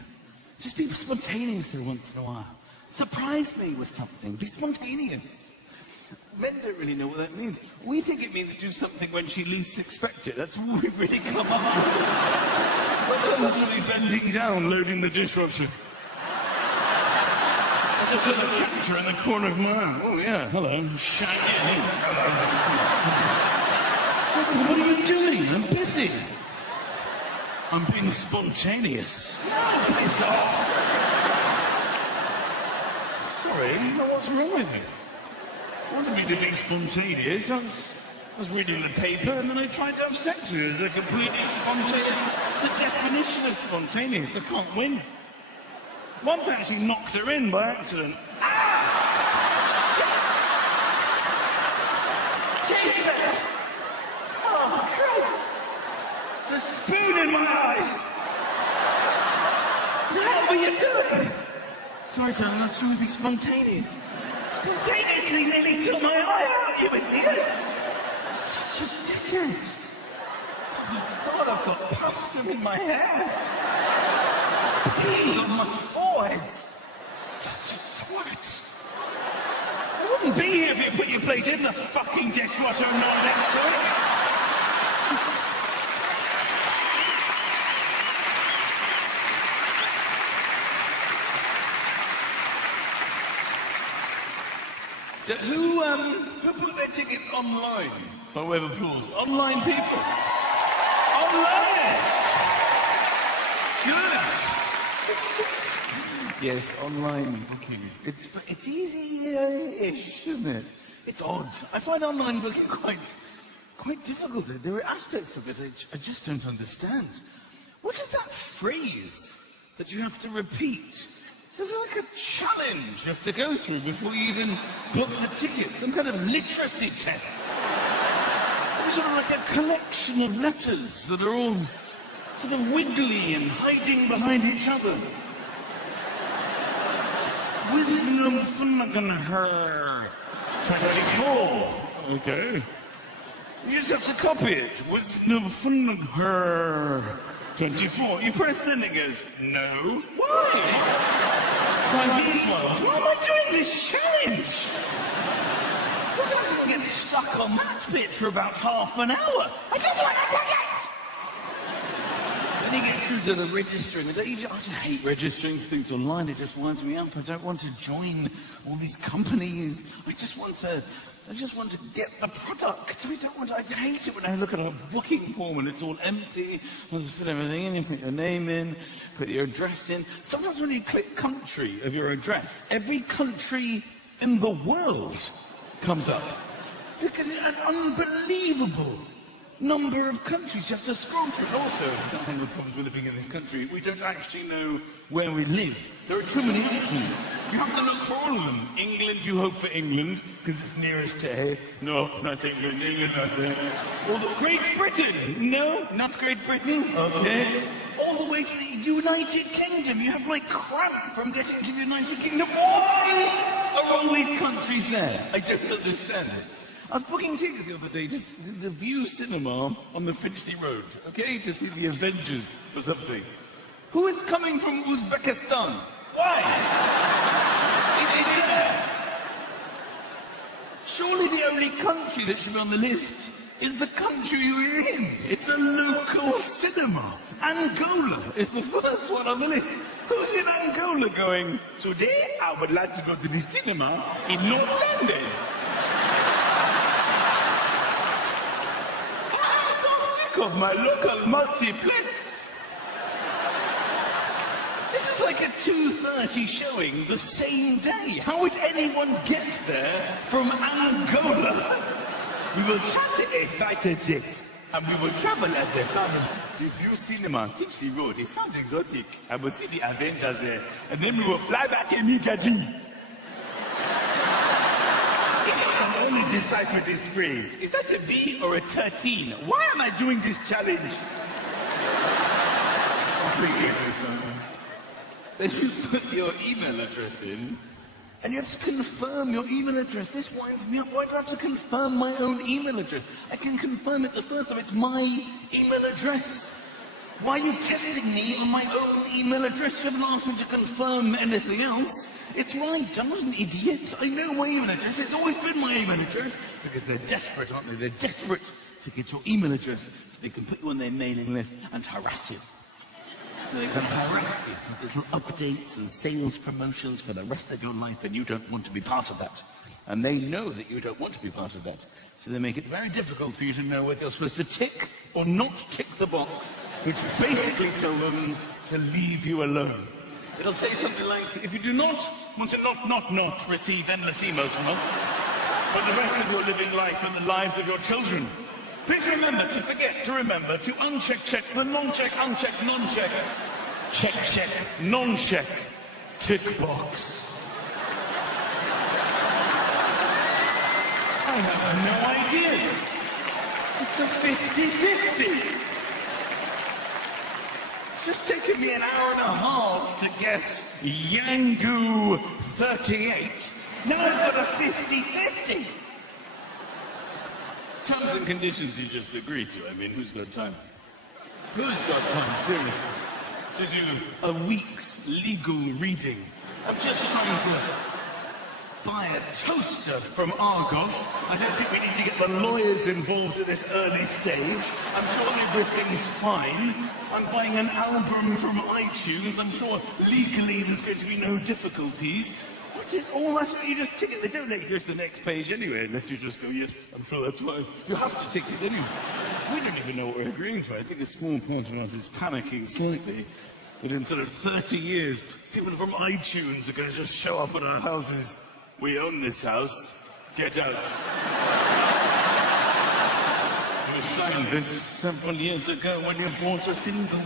Just be spontaneous there once in a while. Surprise me with something. Be spontaneous. Men don't really know what that means. We think it means do something when she least expects it. That's all we've really come up with. That's literally bending down, loading the dishwasher. I just had a capture in the corner of my eye. Oh, yeah, hello. Shiny. What are you doing? I'm busy. I'm being spontaneous. No, piss off. Sorry, what's wrong with me? I wanted me to be spontaneous. I was reading the paper and then I tried to have sex with her. It's a completely spontaneous. The definition of spontaneous. I can't win. Once I actually knocked her in by accident. Ah! Jesus! Oh, Christ! There's a spoon in my eye! What are you doing? Sorry, darling, I was trying to be spontaneous. Spontaneously nearly took my eye out, you idiot! Just dickheads. Oh my God, I've got pasta in my hair. Peas on my forehead. Such a twat. I wouldn't be here if you put your plate in the fucking dishwasher and not next to it. So who put their tickets online? By way of applause. Online people. Online! Good. Yes, online booking. It's easy-ish, isn't it? It's odd. I find online booking quite difficult. There are aspects of it I just don't understand. What is that phrase that you have to repeat? There's like a challenge you have to go through before you even book the ticket. Some kind of literacy test. It's sort of like a collection of letters that are all sort of wiggly and hiding behind each other. Wisdom from her 24. Okay. You just have to copy it. Wisdom from her 24. You press send and it goes, no. Why? Try these ones. Why am I doing this challenge? Sometimes I get stuck on that bit for about half an hour. I just want to take it! When you get through to the registering, I just hate registering things online. It just winds me up. I don't want to join all these companies. I just want to get the product. I hate it when I look at a booking form and it's all empty. I just put everything in, you put your name in, put your address in. Sometimes when you click country of your address, every country in the world comes up. Because it's an unbelievable number of countries you have to scroll through. Also, one of the problems with living in this country, we don't actually know where we live. There are too many options. You have to look for all of them. England, you hope for England, because it's nearest to here. No, not England, England not there. Or Great Britain. No, not Great Britain. Okay. All the way to the United Kingdom. You have like cramp from getting to the United Kingdom. Why are all these countries there? I don't understand it. I was booking tickets the other day to the View Cinema on the Finchley Road, okay, to see the Avengers or something. Who is coming from Uzbekistan? Why? Is it there? Surely the only country that should be on the list is the country you're in. It's a local cinema. Angola is the first one on the list. Who's in Angola going, today I would like to go to the cinema in North London? I'm so sick of my local multiplex. This is like a 2:30 showing the same day. How would anyone get there from Angola? We will charter a fighter jet, and we will travel as a family. The view cinema, Finchley Road, it sounds exotic. I will see the Avengers there, and then we will fly back immediately. If I can only decipher this phrase, is that a B or a 13? Why am I doing this challenge? Then you put your email address in, and you have to confirm your email address. This winds me up. Why do I have to confirm my own email address? I can confirm it the first time. It's my email address. Why are you testing me on my own email address? You haven't asked me to confirm anything else. It's right. I'm not an idiot. I know my email address. It's always been my email address. Because they're desperate, aren't they? They're desperate to get your email address so they can put you on their mailing list and harass you. So they can harass you with little updates and sales promotions for the rest of your life, and you don't want to be part of that. And they know that you don't want to be part of that. So they make it very difficult for you to know whether you're supposed to tick or not tick the box, which basically tell them to leave you alone. It'll say something like, if you do not want to not receive endless emails from us for the rest of your living life and the lives of your children, please remember to uncheck, check, the non-check, uncheck, non-check, check, non-check, tick box. I have no idea. It's a 50-50. It's just taken me an hour and a half to guess Yangu 38. Now I've got a 50-50. Terms and conditions you just agree to. I mean, who's got time? Who's got time, seriously, to do a week's legal reading? I'm just trying to buy a toaster from Argos. I don't think we need to get the lawyers involved at this early stage. I'm sure everything's fine. I'm buying an album from iTunes. I'm sure legally there's going to be no difficulties. All that's what you just tick it. They don't let you go to the next page anyway, unless you just go, yes, I'm sure that's fine. You have to tick it anyway. We don't even know what we're agreeing to. I think a small part of us is panicking slightly. But in sort of 30 years, people from iTunes are going to just show up at our houses. We own this house. Get out. We signed this several years ago when you bought a single.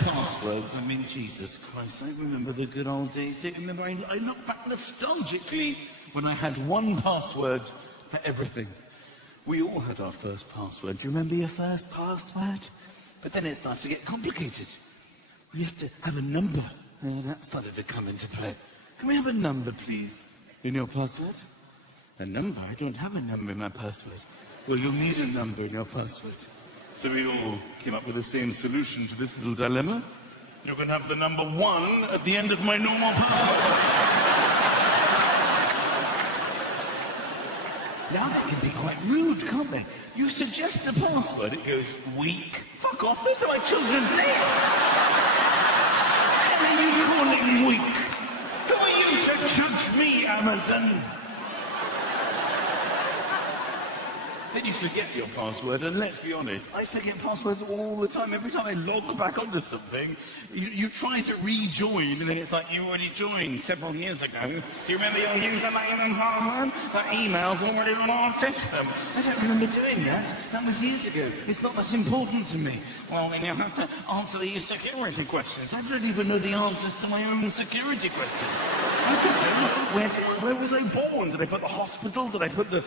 Passwords, I mean, Jesus Christ, I remember the good old days. I look back nostalgically when I had one password for everything. We all had our first password. Do you remember your first password? But then it started to get complicated. We have to have a number. That started to come into play. Can we have a number, please, in your password? A number? I don't have a number in my password. Well, you'll need a number in your password. So we all came up with the same solution to this little dilemma. You can have the number 1 at the end of my normal password. Now they can be quite rude, can't they? You suggest a password, it goes weak. Fuck off, those are my children's names. And then you call it weak. Who are you to judge me, Amazon? Then you forget your password, and let's be honest, I forget passwords all the time. Every time I log back onto something, you try to rejoin, and then it's like you already joined several years ago. Do you remember your username and password? That email's already on our system. I don't remember doing that. That was years ago. It's not that important to me. Well, then you have to answer these security questions. I don't even know the answers to my own security questions. I don't know. Where was I born? Did I put the hospital? Did I put the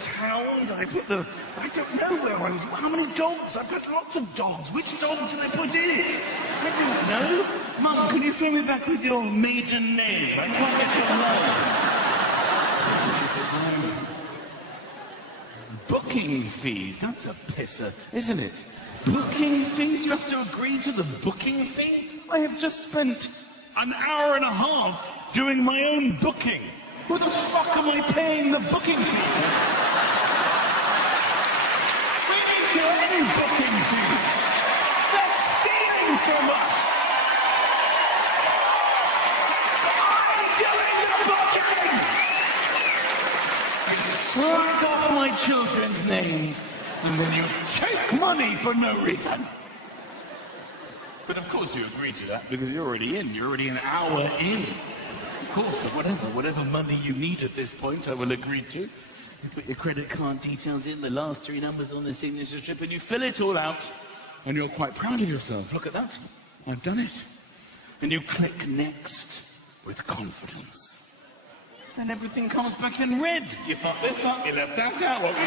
town? Did I put I don't know where I was. How many dogs? I've got lots of dogs. Which dog did I put in? I don't know. Mum, can you phone me back with your maiden name? I can't get your name. Booking fees. That's a pisser, isn't it? Booking fees? You have to agree to the booking fee? I have just spent an hour and a half doing my own booking. Who the fuck am I paying the booking fee to? To any booking fees. They're stealing hiding from us. I'm doing the booking. You strike off my children's names, and then you take money for no reason. But of course you agree to that because you're already in. You're already an hour in. Of course, so whatever money you need at this point, I will agree to. You put your credit card details in, the last 3 numbers on the signature strip, and you fill it all out, and you're quite proud of yourself. Look at that. I've done it. And you click next with confidence. And everything comes back in red. You fucked this up, you left that out. What you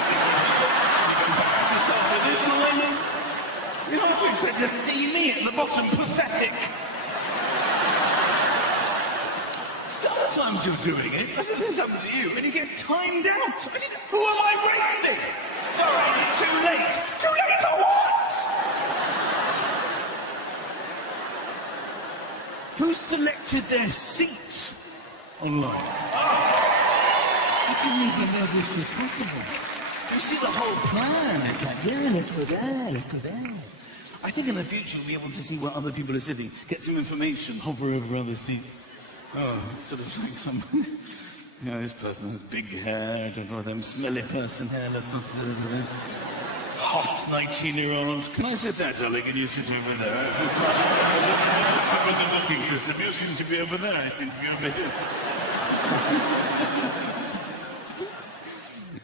embarrass yourself with this moment. You don't expect to see me at the bottom, pathetic. Sometimes you're doing it, I don't know, it's happened to you, and you get timed out. Who am I racing? Sorry, too late. Too late for what? Who selected their seat online? I didn't even know this was possible. You see the whole plan. It's like, yeah, let's go there, let's go there. I think in the future we'll be able to see where other people are sitting, get some information, hover over other seats. Oh, sort of like someone, you know, this person has big hair, I don't know, them smelly person hair, hot 19-year-old. Can I sit there, darling, and you sit over there? Just sit with the booking system. You seem to be over there, I seem to be over here.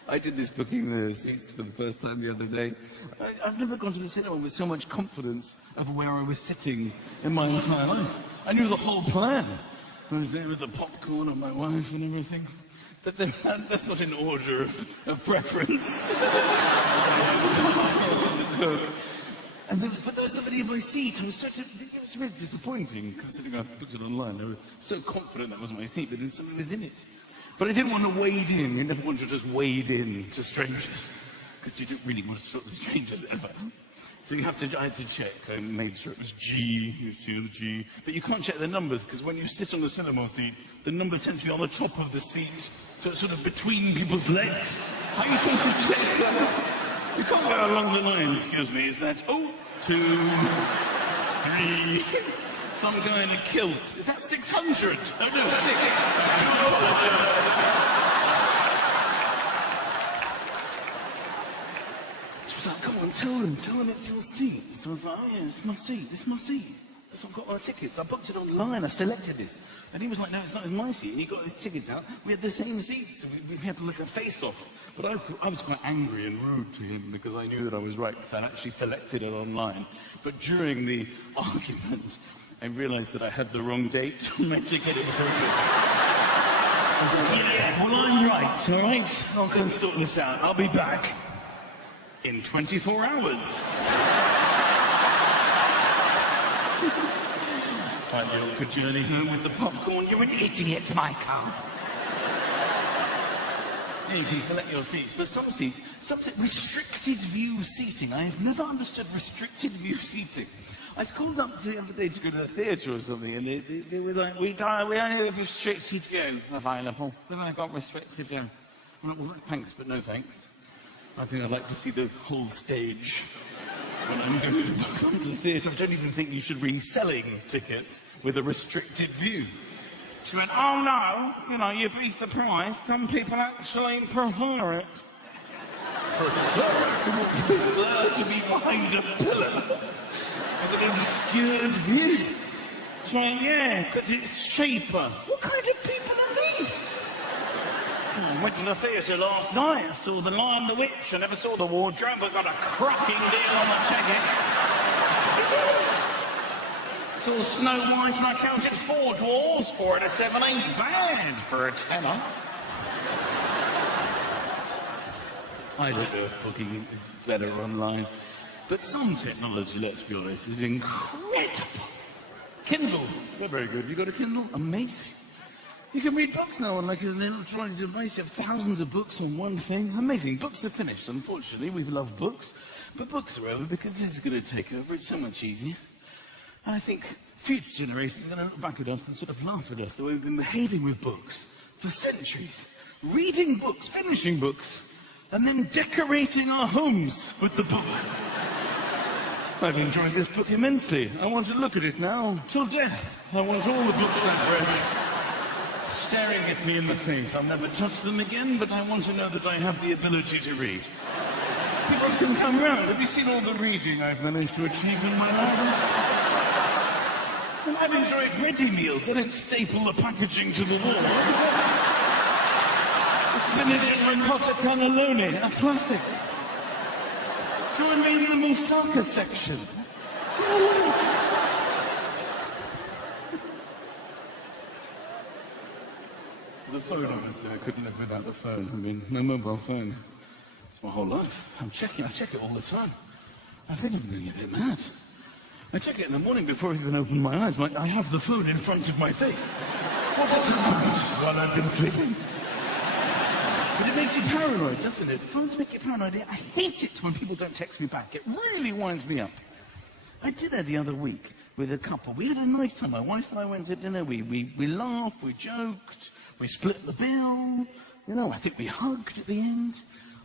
I did this booking the seats for the first time the other day. I've never gone to the cinema with so much confidence of where I was sitting in my entire life. I knew the whole plan. I was there with the popcorn and my wife and everything. That's not in order of preference. But there was somebody in my seat. It was very disappointing, considering I booked it online. I was so confident that was my seat, but then somebody was in it. But I didn't want to wade in. You never want to just wade in to strangers, because you don't really want to talk to strangers ever. So I had to check. I made sure it was G, you see the G. But you can't check the numbers, because when you sit on the cinema seat, the number tends to be on the top of the seat, so it's sort of between people's legs. How are you supposed to check that? You can't go along the line, excuse me. Is that 2, 3... Some guy in a kilt. Is that 600? Oh no, 6. She was like, come on, tell them it's your seat. So I was like, oh yeah, it's my seat, That's what I've got my tickets. I booked it online, I selected this. And he was like, no, it's not my seat. And he got his tickets out. We had the same seats. So we had to look a face-off. But I was quite angry and rude to him because I knew that I was right, because I actually selected it online. But during the argument, I realised that I had the wrong date on my ticket. It was so good. I was like, yeah, well, I'm right, all right? I'll go and sort this out. I'll be back in 24 hours. Slightly awkward journey home with the popcorn. You're an idiot, Michael. Yeah, you can select your seats, but some seats, restricted view seating. I have never understood restricted view seating. I was called up the other day to go to the theatre or something, and they were like, we only have restricted view available. Then I got restricted view. I'm like, well, thanks, but no thanks. I think I'd like to see the whole stage. When I'm going to come to the theatre, I don't even think you should be selling tickets with a restricted view. She went, oh no, you'd be surprised. Some people actually prefer it. Prefer to be behind a pillar with an obscured view. She went, yeah, because it's cheaper. What kind of people are these? I went to the theatre last night. I saw The Lion, the Witch. I never saw The Wardrobe. I got a cracking deal on the ticket. Saw Snow White and I counted 4 dwarves. 4 out of 7 ain't bad for a tenner. I don't know if booking is better online. But some technology, let's be honest, is incredible. Kindles, they're very good. You got a Kindle? Amazing. You can read books now on like an electronic device. You have thousands of books on one thing. Amazing. Books are finished, unfortunately. We love books. But books are over because this is going to take over. It's so much easier. And I think future generations are going to look back at us and sort of laugh at us the way we've been behaving with books for centuries. Reading books, finishing books, and then decorating our homes with the book. I've enjoyed this book immensely. I want to look at it now, till death. I want all the books I've read staring at me in the face. I'll never touch them again, but I want to know that I have the ability to read. People can come round. Have you seen all the reading I've managed to achieve in my life? And I've enjoyed ready meals. I don't staple the packaging to the wall. Spinach and ricotta cannelloni, a classic. Join me in the moussaka section. The phone, obviously, I couldn't live without the phone. I mean, my mobile phone. It's my whole life. I check it all the time. I think I'm going to get a bit mad. I check it in the morning before I even open my eyes. I have the phone in front of my face. What has happened while I've been sleeping? But it makes you paranoid, doesn't it? Phones make you paranoid. I hate it when people don't text me back. It really winds me up. I did that the other week with a couple. We had a nice time. My wife and I went to dinner. We laughed, we joked, we split the bill. You know, I think we hugged at the end.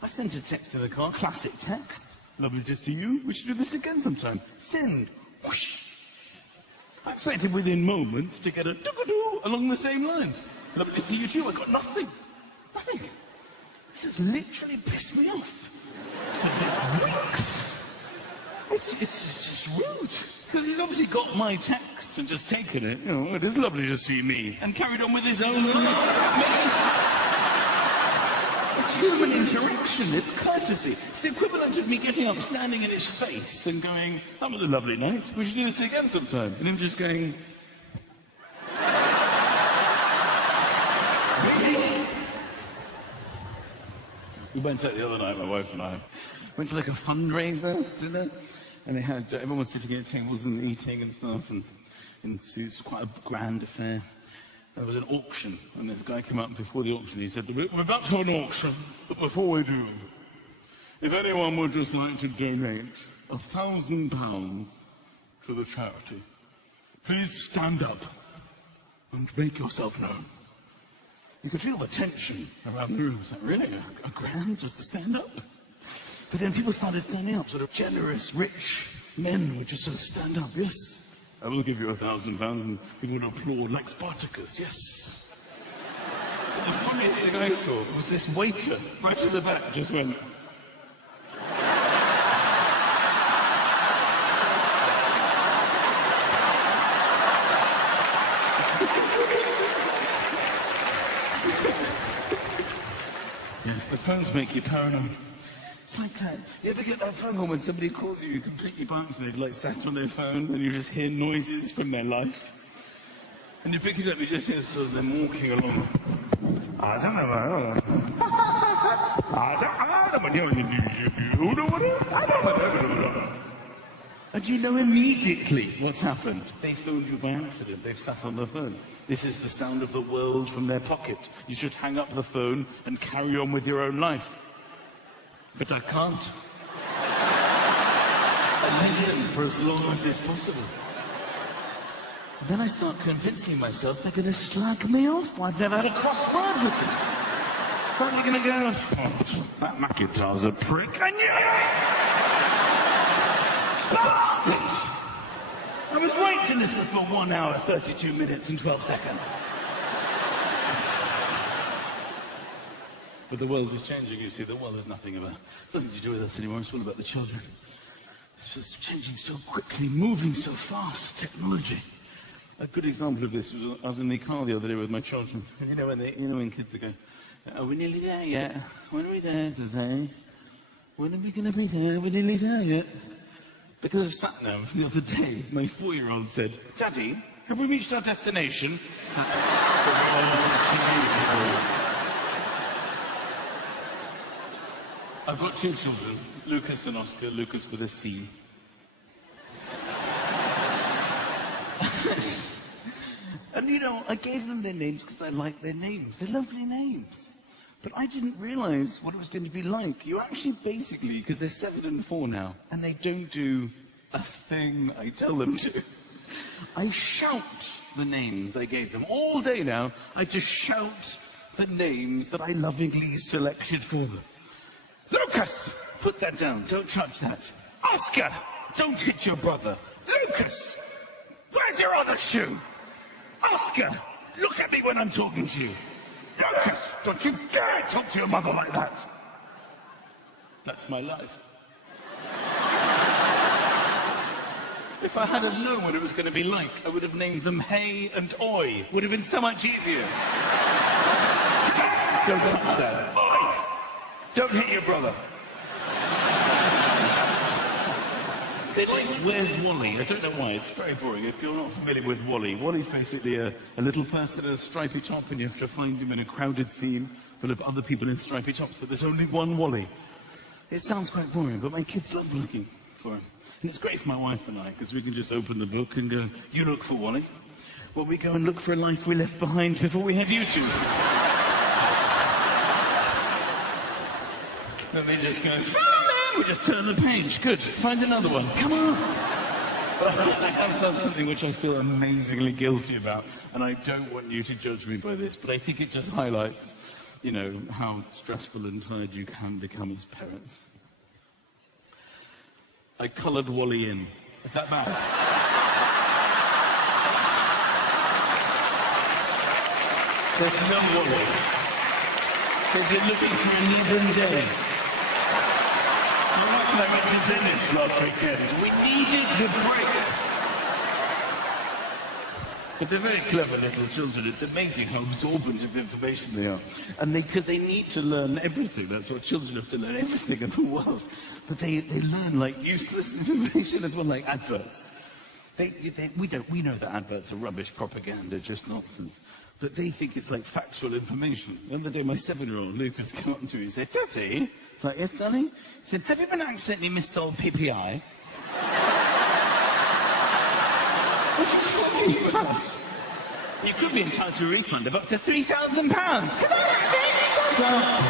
I sent a text in the car, classic text. Lovely to see you. We should do this again sometime. Send. Whoosh. I expected within moments to get a doo-doo along the same lines. Lovely to see you too. I got nothing. Nothing. This has literally pissed me off. For weeks. It's just rude. Because he's obviously got my text and just taken it. You know, it is lovely to see me. And carried on with his own life. It's human interaction, it's courtesy. It's the equivalent of me getting up, standing in his face and going, that was a lovely night, we should do this again sometime. And him just going... We went out the other night, my wife and I. Went to like a fundraiser dinner, and they had, everyone was sitting at tables and eating and stuff, and in suits, quite a grand affair. There was an auction, and this guy came up before the auction. He said, we're about to have an auction, but before we do, if anyone would just like to donate £1,000 to the charity, please stand up and make yourself known. You could feel the tension around the room. Is that really a grand just to stand up? But then people started standing up, sort of generous, rich men would just sort of stand up, yes. I will give you £1,000, and people would applaud like Spartacus, yes. But the funniest thing I saw was this waiter right at the back just went... Yes, the phones make you paranoid. It's like that. You ever get that phone call when somebody calls you completely by accident, like sat on their phone, and you just hear noises from their life? And you pick it up, you just hear sort of them walking along. And you know immediately what's happened. They phoned you by accident. They've sat on the phone. This is the sound of the world from their pocket. You should hang up the phone and carry on with your own life. But I can't. I listen for as long as is possible. Then I start convincing myself they're going to slag me off. I've never had a cross word with them. What are they going to go? Oh, that McIntyre's a prick. I knew it! Bastard! I was right to listen for 1 hour, 32 minutes and 12 seconds. But the world is changing, you see. The world is nothing to do with us anymore. It's all about the children. It's just changing so quickly, moving so fast. Technology. A good example of this was I was in the car the other day with my children. And you know when kids are going, are we nearly there yet? When are we there today? When are we going to be there? We're nearly there yet. Because of sat-nav the other day, my 4-year-old said, Daddy, have we reached our destination? That's what we wanted to. I've got 2 children, Lucas and Oscar, Lucas with a C. And you know, I gave them their names because I like their names. They're lovely names. But I didn't realize what it was going to be like. You actually basically, because they're 7 and 4 now, and they don't do a thing I tell them to. I shout the names they gave them. All day now, I just shout the names that I lovingly selected for them. Lucas! Put that down, don't touch that. Oscar! Don't hit your brother. Lucas! Where's your other shoe? Oscar! Look at me when I'm talking to you. Lucas! Don't you dare talk to your mother like that. That's my life. If I had have known what it was going to be like, I would have named them Hey and Oi. Would have been so much easier. Don't touch that. Oi! Don't hit your brother. They're like, where's Wally? I don't know why, it's very boring. If you're not familiar with Wally, Wally's basically a little person in a stripy top, and you have to find him in a crowded scene full of other people in stripy tops, but there's only one Wally. It sounds quite boring, but my kids love looking for him. And it's great for my wife and I, because we can just open the book and go, you look for Wally. Well, we go and look for a life we left behind before we had YouTube. Then we just go, we just turn the page. Good, find another one. Come on. But I have done something which I feel amazingly guilty about, and I don't want you to judge me by this, but I think it just highlights, you know, how stressful and tired you can become as parents. I coloured Wally in. Is that bad? There's no Wally. They've been looking for 11 days. I went to Zenith last weekend. We needed the break. But they're very clever little children. It's amazing how absorbent of information they are. And because they need to learn everything. That's what children have to learn, everything in the world. But they learn like useless information as well, like adverts. We know that adverts are rubbish propaganda, just nonsense. But they think it's like factual information. The other day, my 7-year-old Lucas came up to me and said, Daddy? It's like, yes, darling? He said, have you been accidentally missold PPI? What are you talking about? You could be entitled to a refund of up to £3,000. Come on, bitch! Shut up!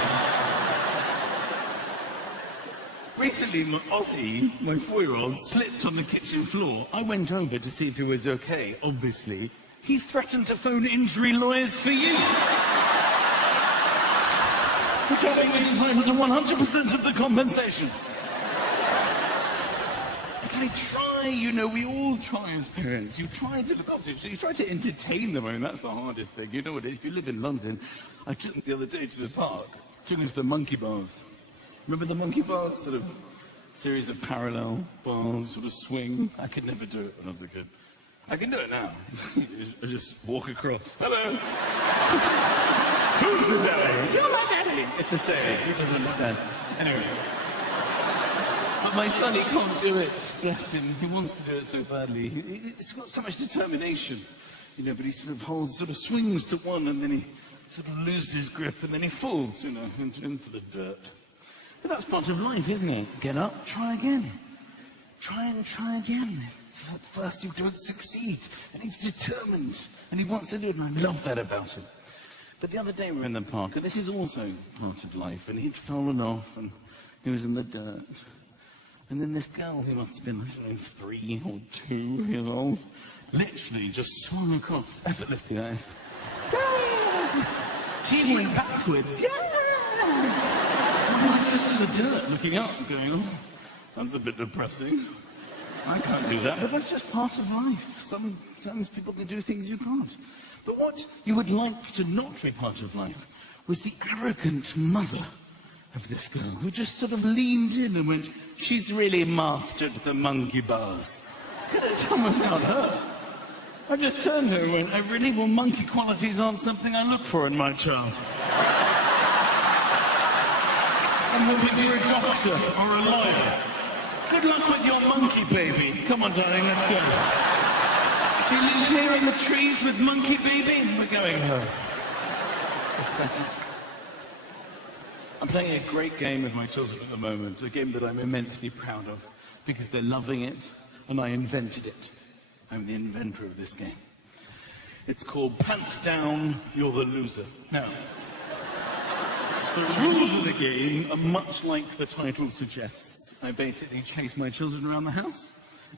Recently, Ozzy, my 4-year-old, slipped on the kitchen floor. I went over to see if he was okay, obviously. He threatened to phone injury lawyers for you. Which I think was entitled to 100% of the compensation. But I try, you know, we all try as parents. You try to look after them, so you try to entertain them. I mean, that's the hardest thing. You know what it is? If you live in London, I took them the other day to the park. Took them to the monkey bars. Remember the monkey bars? Sort of series of parallel bars, sort of swing. I could never do it when I was a kid. I can do it now. I just walk across. Hello. Who's the daddy? You're my daddy. It's a saying. He doesn't understand. Anyway. But my son, he can't do it. Bless him. He wants to do it so badly. He's got so much determination. You know, but he sort of swings to one, and then he sort of loses his grip, and then he falls, you know, into the dirt. But that's part of life, isn't it? Get up, try again. Try and try again. At first you don't succeed, and he's determined, and he wants to do it, and I love that about him. But the other day we were in the park, and this is also part of life, and he'd fallen off, and he was in the dirt. And then this girl, who must have been, I don't know, 3 or 2 years old, literally just swung across effortlessly like this. She went backwards. I was just in the dirt, looking up, going, oh, that's a bit depressing. I can't do that, but that's just part of life. Sometimes people can do things you can't. But what you would like to not be part of life was the arrogant mother of this girl, who just sort of leaned in and went, she's really mastered the monkey bars. Could have done without her. I just turned to her and went, well, monkey qualities aren't something I look for in my child. I'm hoping you're a doctor or a lawyer. Good luck with your monkey baby. Come on, darling, let's go. Do you live here in the trees with monkey baby? We're going home. I'm playing a great game with my children at the moment, a game that I'm immensely proud of, because they're loving it, and I invented it. I'm the inventor of this game. It's called Pants Down, You're the Loser. Now, the rules of the game are much like the title suggests. I basically chase my children around the house,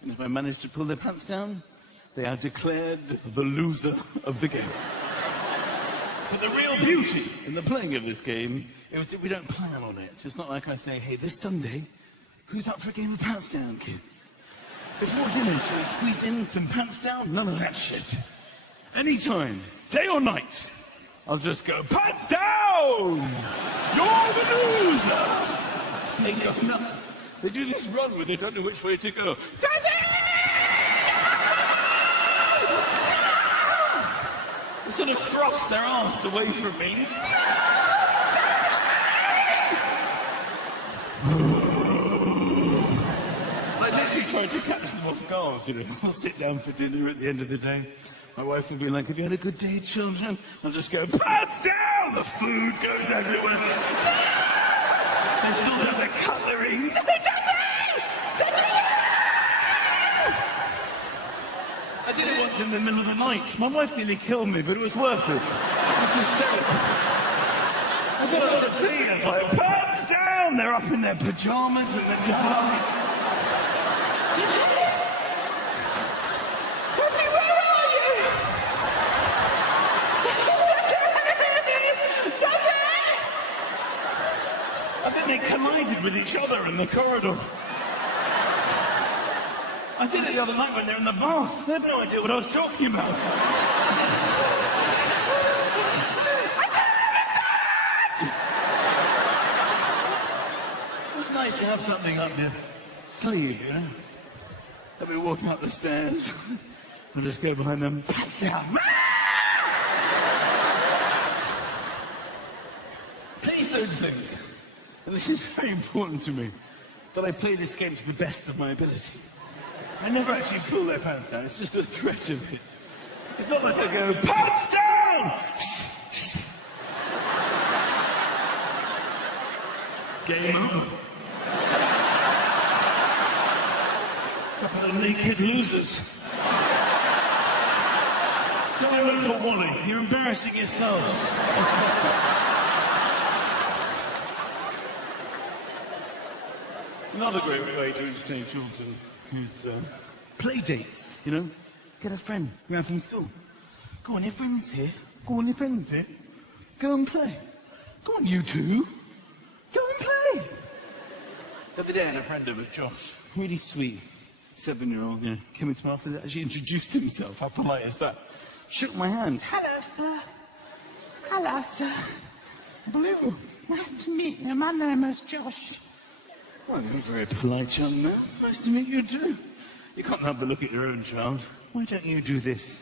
and if I manage to pull their pants down, they are declared the loser of the game. But the real beauty in the playing of this game is that we don't plan on it. It's not like I say, hey, this Sunday, who's up for a game of pants down, kids? Before dinner, shall we squeeze in some pants down? None of that shit. Anytime, day or night, I'll just go, pants down! You're the loser! They go nuts. They do this run where they don't know which way to go. They sort of thrust their arse away from me. I literally tried to catch them off guard, you know. We'll sit down for dinner at the end of the day. My wife will be like, have you had a good day, children? I'll just go, pants down! The food goes everywhere. They still have the cutlery. I did it once in the middle of the night. My wife nearly killed me, but it was worth it. It was hysterical. I got up to see, I was like, pants down! They're up in their pajamas in the dark. Daddy, where are you? Daddy! I think they collided with each other in the corridor. I did it the other night when they were in the bath. They had no idea what I was talking about. It's nice to have something up your sleeve, you know? I'll be walking up the stairs. I'll just go behind them. Pants down. Please don't think, and this is very important to me, that I play this game to the best of my ability. I never actually pull their pants down, it's just a threat of it. It's not like I go, pants down! Game over. Couple of naked losers. Don't look for Wally, you're embarrassing yourselves. Another great way to entertain children is play dates, you know? Get a friend around from school. Go on, your friend's here. Go on, your friend's here. Go and play. Go on, you two. Go and play. The other day I had a friend over, Josh. Really sweet. 7-year-old, you know, came into my office, actually introduced himself. How polite is that? Shook my hand. Hello, sir. Hello, sir. Blue. Nice to meet you. My name is Josh. Well, you're a very polite young man. Nice to meet you too. You can't help but look at your own child. Why don't you do this?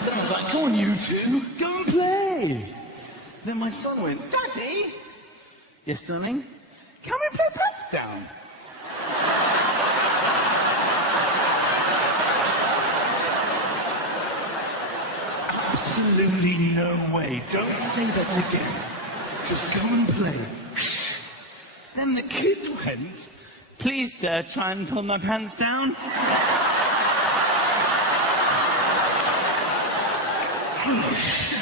Then I was like, come on, you two. Go and play. Then my son went, Daddy? Yes, darling? Can we play pants down? Absolutely no way. Don't say that again. Just go and play. Then the kid went, please, sir, try and pull my pants down. Oh, shit.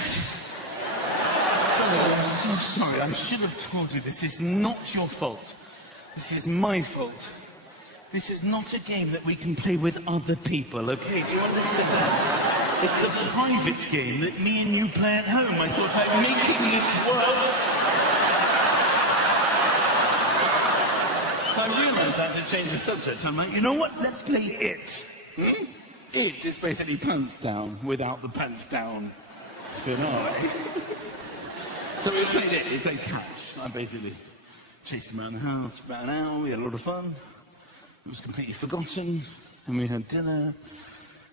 I'm so sorry. I should have told you this is not your fault. This is my fault. This is not a game that we can play with other people, okay? Do you understand? It's a private game that me and you play at home. I thought I'd making this worse. So I realised I had to change the subject. I'm like, you know what? Let's play it. It is basically pants down without the pants down finale. So we played it. We played catch. I basically chased him around the house for about an hour. We had a lot of fun. It was completely forgotten. And we had dinner.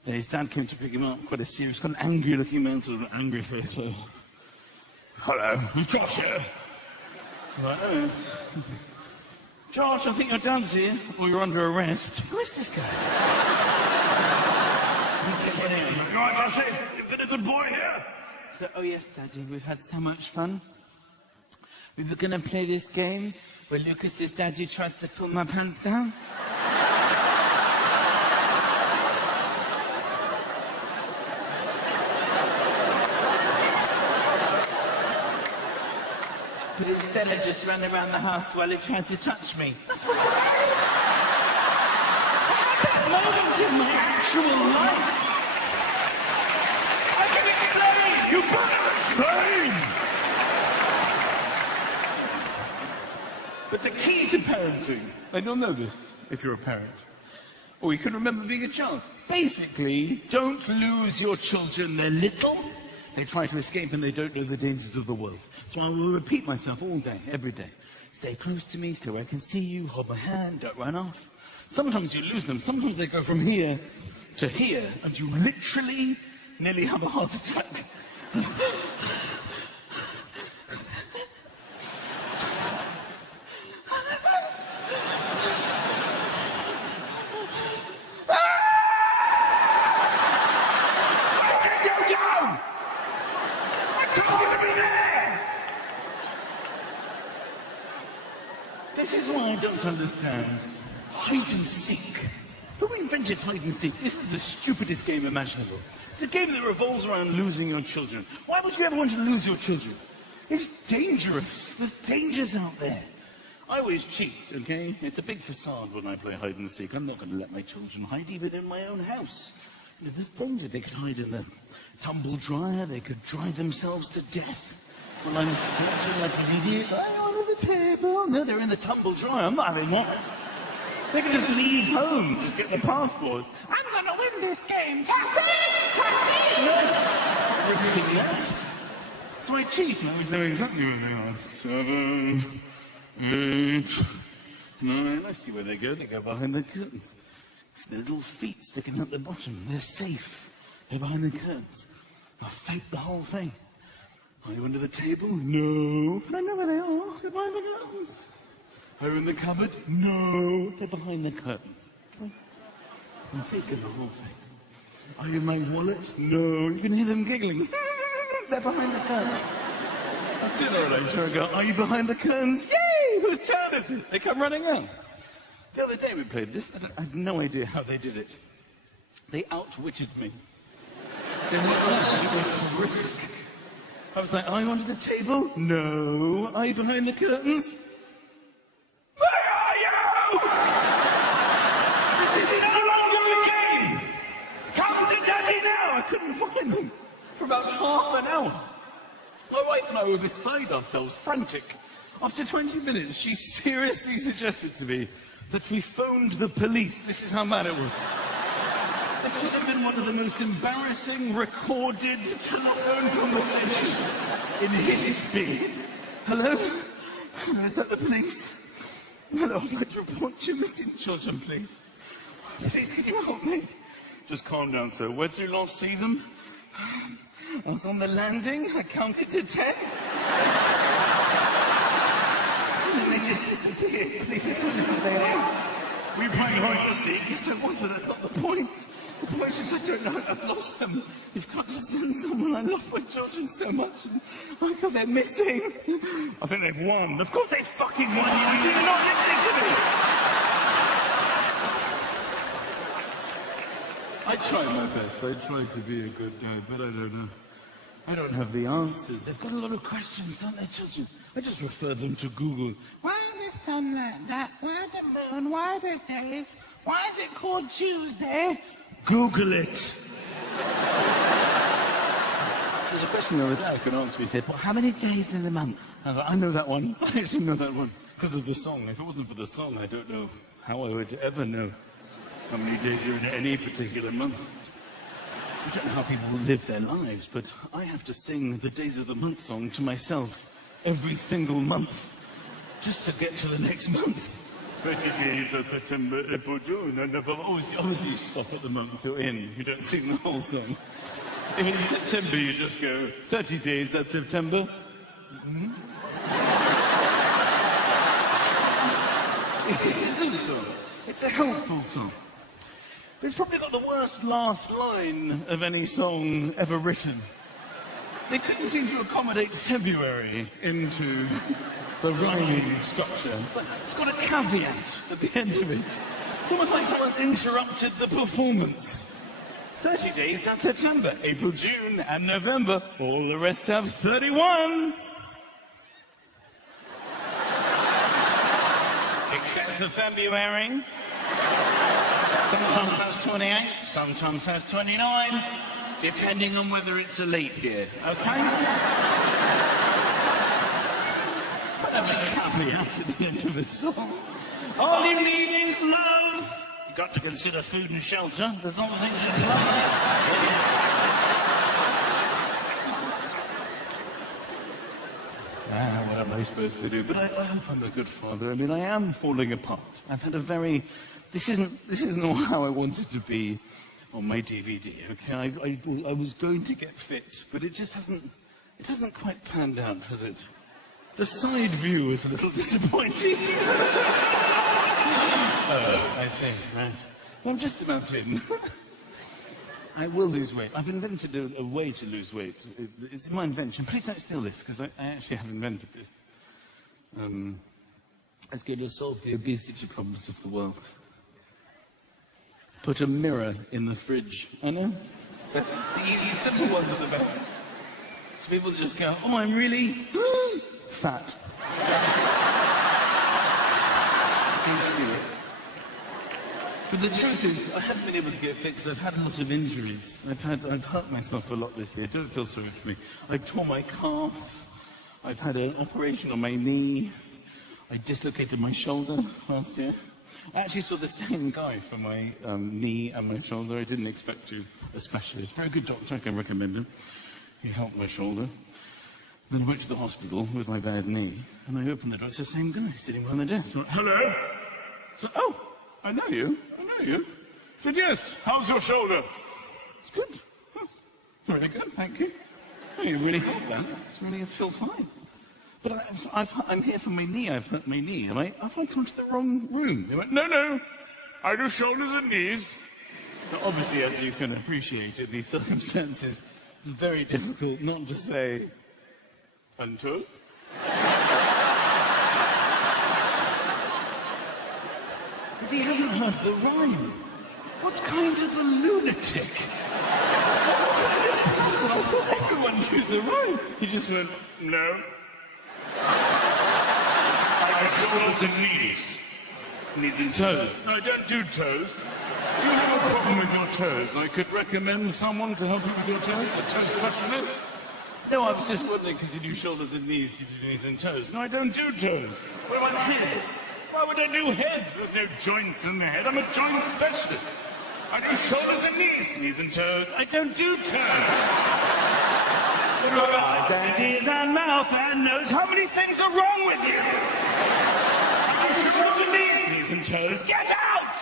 Then his dad came to pick him up, quite a serious, quite an angry-looking man, sort of an angry face. So, hello, Josh here. Right, Josh, I think your dad's here, or you're under arrest. Who is this guy? He came in. All right, Josh, you've been a good boy here. So, oh yes, Daddy, we've had so much fun. We were going to play this game where Lucas's daddy tries to pull my pants down. But instead I just ran around the house while he tried to touch me. That's what happened. That moment in my actual life. I can explain! You better explain! But the key to parenting. And you'll know this if you're a parent. Or you can remember being a child. Basically, don't lose your children. They're little. They try to escape and they don't know the dangers of the world. So I will repeat myself all day, every day. Stay close to me, stay where I can see you, hold my hand, don't run off. Sometimes you lose them. Sometimes they go from here to here, and you literally nearly have a heart attack. This is why I don't understand hide and seek. Who invented hide and seek? This is the stupidest game imaginable. It's a game that revolves around losing your children. Why would you ever want to lose your children? It's dangerous. There's dangers out there. I always cheat, okay? It's a big facade when I play hide and seek. I'm not going to let my children hide even in my own house. You know, there's danger. They could hide in the tumble dryer. They could dry themselves to death. Well, I'm such like an idiot. I'm under the table. No, they're in the tumble dryer. I'm not having that. They can just leave home, just get the passport. I'm going to win this game. Taxi! Taxi! No, not risking that. So I cheat, and I always know exactly where they are. 7, 8, 9. I see where they go. They go behind the curtains. It's their little feet sticking out the bottom. They're safe. They're behind the curtains. I fake the whole thing. Are you under the table? No. But I know where they are. They're behind the curtains. Are you in the cupboard? No. They're behind the curtains. I'm faking the whole thing. Are you in my wallet? No. You can hear them giggling. They're behind the curtains. That's it, all right. Sure, I go, are you behind the curtains? Yay! Whose turn is it? They come running out. The other day we played this. I had no idea how they did it. They outwitted me. It was horrific. I was like, are you under the table? No. Are you behind the curtains? Where are you? This is no longer a game. Come to Daddy now. I couldn't find them for about half an hour. My wife and I were beside ourselves, frantic. After 20 minutes, she seriously suggested to me that we phoned the police. This is how bad it was. This must have been one of the most embarrassing recorded telephone conversations in history. Hello? Is that the police? Hello, I'd like to report 2 missing children, please. Please, can you help me? Just calm down, sir. Where did you last see them? I was on the landing. I counted to 10. And they just disappeared. Please, this wasn't who they are. We played hide and seek. Yes, I was, but that's not the point. The point is I don't know. I've lost them. You've got to send someone. I love my children so much. And I feel they're missing. I think they've won. Of course they fucking won. You're not listening to me. I tried my best. I tried to be a good guy, but I don't know. I don't have the answers. They've got a lot of questions, don't they, children? I just refer them to Google. Why is the sun like that? Why the moon? Why is it days? Why is it called Tuesday? Google it. There's a question the other day I could answer. He said, well, how many days in the month? I was like, I know that one. I actually know that one. Because of the song. If it wasn't for the song, I don't know how I would ever know how many days are in any particular month. I don't know how people live their lives, but I have to sing the Days of the Month song to myself every single month, just to get to the next month. 30 days of September, April, June, and obviously you stop at the month you're in. You don't sing the whole song. If it's September, you just go, 30 days, that's September. Mm-hmm. It isn't a song. It's a helpful song. It's probably got the worst last line of any song ever written. They couldn't seem to accommodate February into the rhyming structure. It's got a caveat at the end of it. It's almost like someone's interrupted the performance. 30 days, that's September, April, June, and November. All the rest have 31. Except for February. Sometimes has 28, sometimes has 29, depending on whether it's a leap year, okay? have a caveat at the end of a song. All you need is love. You've got to consider food and shelter. There's other things as well. What am I supposed to do? But I hope I'm a good father. I mean, I am falling apart. I've had a very... This isn't how I wanted to be on my DVD, okay? I was going to get fit, but it just hasn't quite panned out, has it? The side view was a little disappointing. Oh, I see, right. I'm just about in. I will lose weight. I've invented a way to lose weight. It's my invention. Please don't steal this, because I actually have invented this. It's going to solve the obesity problems of the world. Put a mirror in the fridge. I know. That's the easy, simple ones are the best. So people just go, oh, I'm really fat. But the truth is, I haven't been able to get fixed. I've had a lot of injuries. I've hurt myself a lot this year. Don't feel sorry for me. I tore my calf. I've had an operation on my knee. I dislocated my shoulder last year. I actually saw the same guy for my knee and my shoulder. I didn't expect to. A specialist. Very good doctor. I can recommend him. He helped my shoulder. Then I went to the hospital with my bad knee. And I opened the door. It's the same guy sitting behind the desk. Like, hello? So, oh, I know you. I said, yes. How's your shoulder? It's good. Oh, really good, thank you. Oh, you really helped that. It feels fine. But I'm here for my knee. I've hurt my knee. Have I come to the wrong room? They went, no. I do shoulders and knees. Now, obviously, as you can appreciate, in these circumstances, it's very difficult not to say, and toes. But he hasn't heard the rhyme. What kind of a lunatic? I thought everyone knew the rhyme. He just went, no. I have shoulders and knees. Knees and toes. No, I don't do toes. Do you have a problem with your toes? I could recommend someone to help you with your toes, a toe specialist. No, I was just wondering, because you do shoulders and knees, you do knees and toes. No, I don't do toes. What about heads? Why would I do heads? There's no joints in the head. I'm a joint specialist. I do shoulders and knees and toes. I don't do toes. What about eyes and ears and mouth and nose? How many things are wrong with you? I do shoulders and knees and toes. Get out!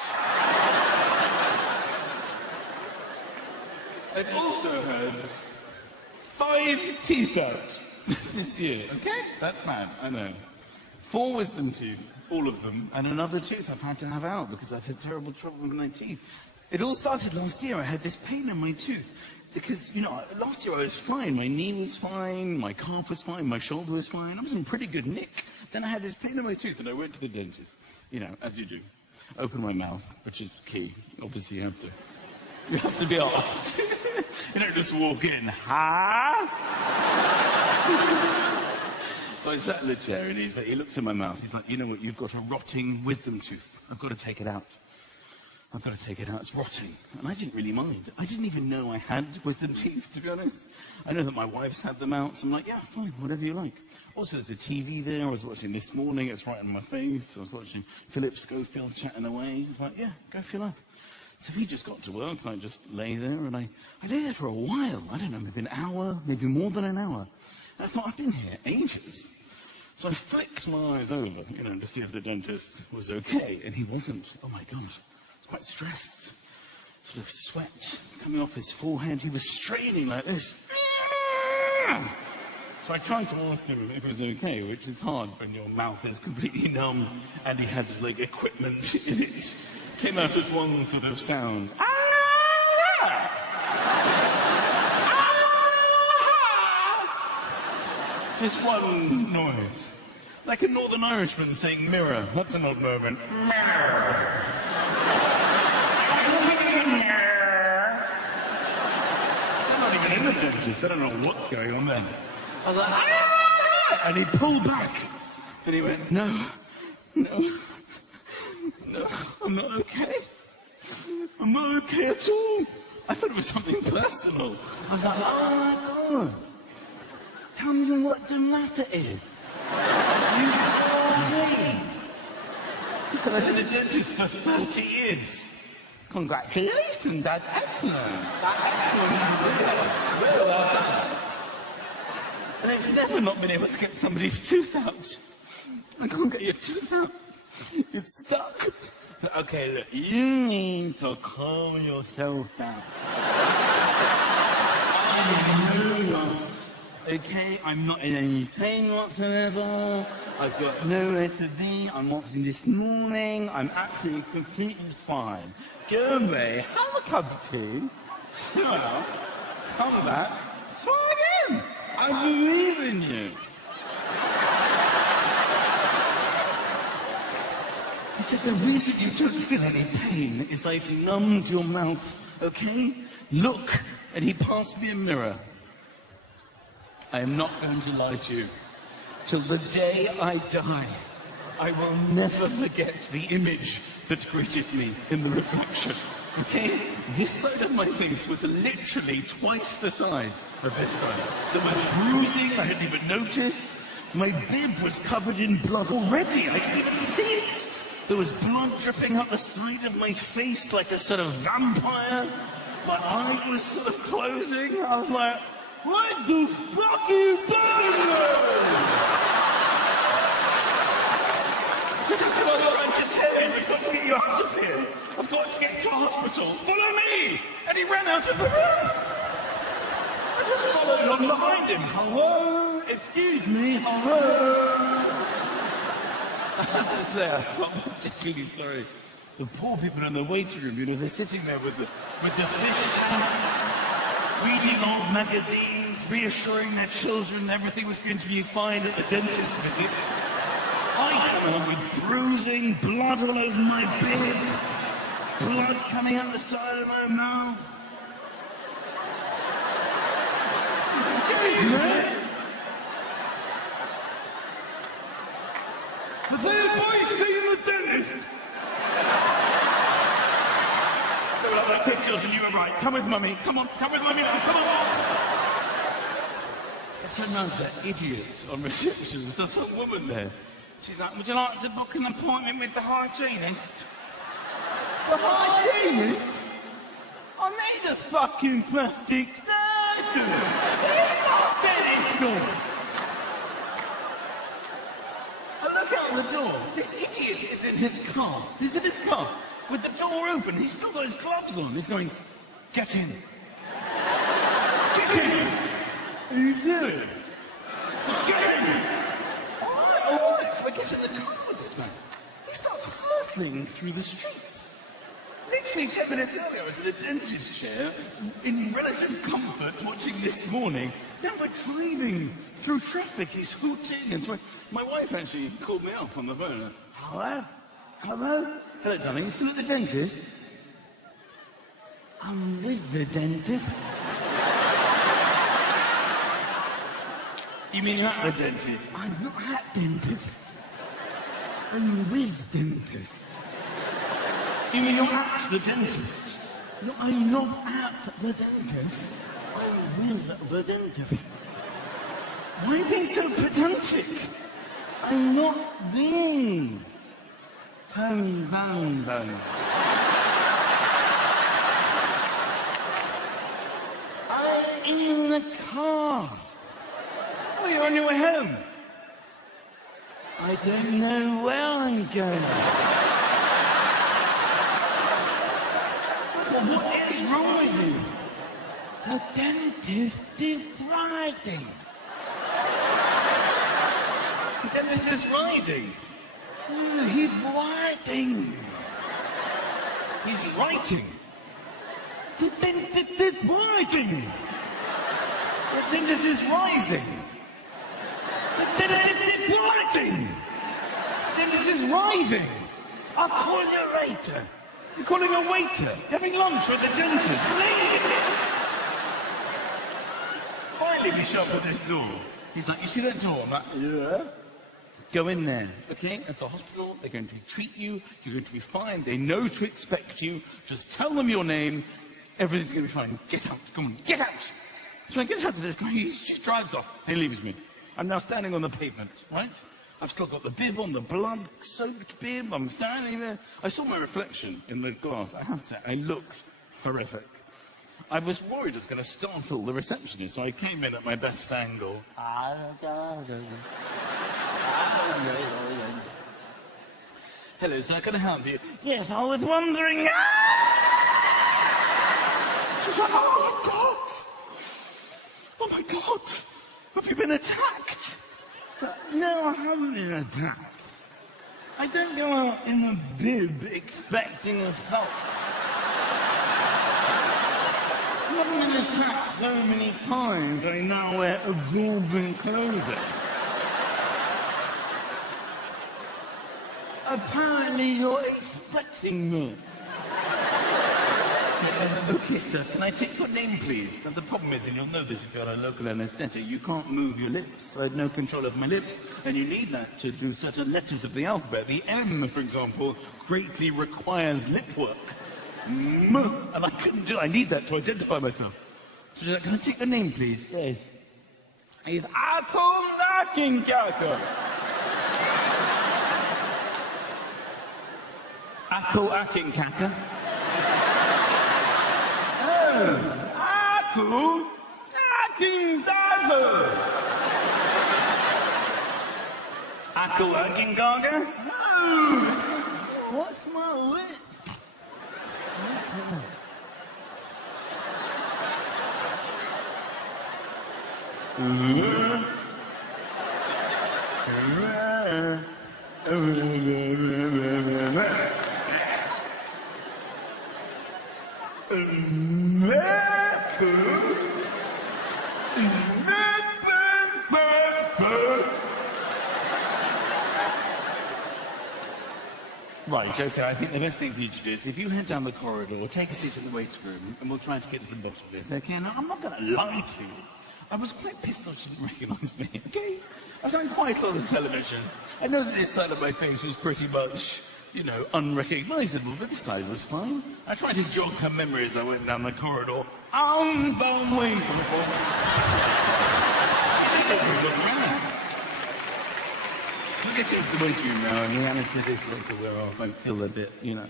I've also had 5 teeth out this year. Okay? That's mad, I know. 4 wisdom teeth, all of them, and another tooth I've had to have out because I've had terrible trouble with my teeth. It all started last year. I had this pain in my tooth because, last year I was fine. My knee was fine, my calf was fine, my shoulder was fine. I was in pretty good nick. Then I had this pain in my tooth and I went to the dentist, as you do. Open my mouth, which is key. Obviously you have to be asked. You don't just walk in, So I sat in the chair and he looks in my mouth. He's like, you know what, you've got a rotting wisdom tooth. I've got to take it out. It's rotting. And I didn't really mind. I didn't even know I had wisdom teeth, to be honest. I know that my wife's had them out, so I'm like, yeah, fine, whatever you like. Also, there's a TV there. I was watching this morning. It's right in my face. I was watching Philip Schofield chatting away. I was like, yeah, go for your life. So he just got to work. I just lay there, and I lay there for a while. I don't know, maybe an hour, maybe more than an hour. And I thought, I've been here ages. So I flicked my eyes over, to see if the dentist was okay, and he wasn't. Oh my gosh. Quite stressed, sort of sweat coming off his forehead. He was straining like this. So I tried to ask him if it was okay, which is hard when your mouth is completely numb and he had equipment in it. Came out as one sort of sound. Just one noise. Like a Northern Irishman saying mirror. That's an odd moment. Mirror. They're not even in the dentist. I don't know what's going on then. I was like, and he pulled back. And he went, no, I'm not okay. I'm not okay at all. I thought it was something personal. I was like, oh my God. Tell me what the matter is. You poor me. He said, I've been a dentist for 30 years. Congratulations, that's excellent. That's excellent. Well done. And I've never not been able to get somebody's tooth out. I can't get your tooth out. It's stuck. Okay, look, you need to calm yourself down. Okay, I'm not in any pain whatsoever. I've got nowhere to be. I'm watching this morning. I'm actually completely fine. Go away, have a cup of tea, chill out, come back, try again. I believe in you. He said, the reason you don't feel any pain is I've numbed your mouth, okay? Look. And he passed me a mirror. I am not going to lie to you. Till the day I die, I will never forget the image that greeted me in the reflection. Okay? This side of my face was literally twice the size of this side. There was bruising I hadn't even noticed. My bib was covered in blood already. I didn't even see it. There was blood dripping up the side of my face like a sort of vampire. My eye was sort of closing. I was like, what the fuck are you doing? This is what I'm trying to tell you. I've got to get you out of here. I've got to get you to hospital. Follow me! And he ran out of the room. I just followed on behind him. Hello? Excuse me. Hello? I have to say, I'm not particularly sorry. The poor people in the waiting room, you know, they're sitting there with the fish tank, reading old magazines, reassuring their children everything was going to be fine at the dentist's visit. I come out with bruising, blood all over my bib, blood coming out the side of my mouth. Man. Has anybody seen the dentist? They were like pictures and you were right. Come with mummy. Come on. Come with mummy now. Come on. I turned around to that idiot on reception. There's some woman there. She's like, would you like to book an appointment with the hygienist? The hygienist? I made a fucking plastic surgeon. He's not dentist. I look out the door. This idiot is in his car. He's in his car with the door open. He's still got his gloves on. He's going, get in. Get in. Are you serious? Just get in. All right. So I get in the car with this man. He starts hurtling through the streets. Literally 10 minutes earlier, I was in a dentist chair in relative comfort watching This Morning. Now we're driving through traffic. He's hooting. And so my wife actually called me up on the phone. Hello? Hello? Hello, darling. You still at the dentist? I'm with the dentist. You mean you're at the dentist? I'm not at dentist. I'm with dentist. You mean you're at the dentist? No, I'm not at the dentist. I'm with the dentist. Why are you being so pedantic? I'm not being. Bang, bang, bang. I'm in the car. Oh, you're on your way home. I don't know where I'm going. Well, what is wrong with you? The dentist is riding. The dentist is riding. He's riding. He's writing. The dentist is riding. The dentist is rising. The dentist is riding. The dentist is riding. I'll call you later. You're calling a waiter. You're having lunch with the dentist. Leave! Finally, we shut at this door. He's like, you see that door? I'm like, yeah. Go in there, okay? It's a hospital. They're going to treat you. You're going to be fine. They know to expect you. Just tell them your name. Everything's going to be fine. Get out. Come on. Get out. So I get out of this guy. He just drives off. He leaves me. I'm now standing on the pavement, right? I've still got the bib on, the blood-soaked bib. I'm standing there. I saw my reflection in the glass. I have to say, I looked horrific. I was worried it was going to startle the receptionist, so I came in at my best angle. Hello, sir, can I help you? Yes, I was wondering... She said, oh my God! Oh my God! Have you been attacked? No, I haven't been attacked. I don't go out in the bib expecting assault. I've been attacked so many times, I now wear absorbent clothing. Apparently you're expecting me. Okay, sir, can I take your name, please? Now, the problem is, and you'll know this if you're a local anesthetic, you can't move your lips. I have no control of my lips, and you need that to do certain letters of the alphabet. The M, for example, greatly requires lip work. M, and I couldn't do it. I need that to identify myself. So she's like, can I take your name, please? Yes. It's Mcintyre. Mcintyre. Mcintyre? No! What's my lip? Right, okay, I think the best thing for you to do is if you head down the corridor, take a seat in the waiting room, and we'll try to get to the bottom of this, okay? Now, I'm not going to lie to you. I was quite pissed off she didn't recognise me, okay? I've done quite a lot of television. I know that this side of my face was pretty much, you know, unrecognisable, but this side was fine. I tried to jog her memory as I went down the corridor. I'm waiting for the So I guess it's the waiting room now, and the anaesthetics start to wear off. I feel a bit, you know,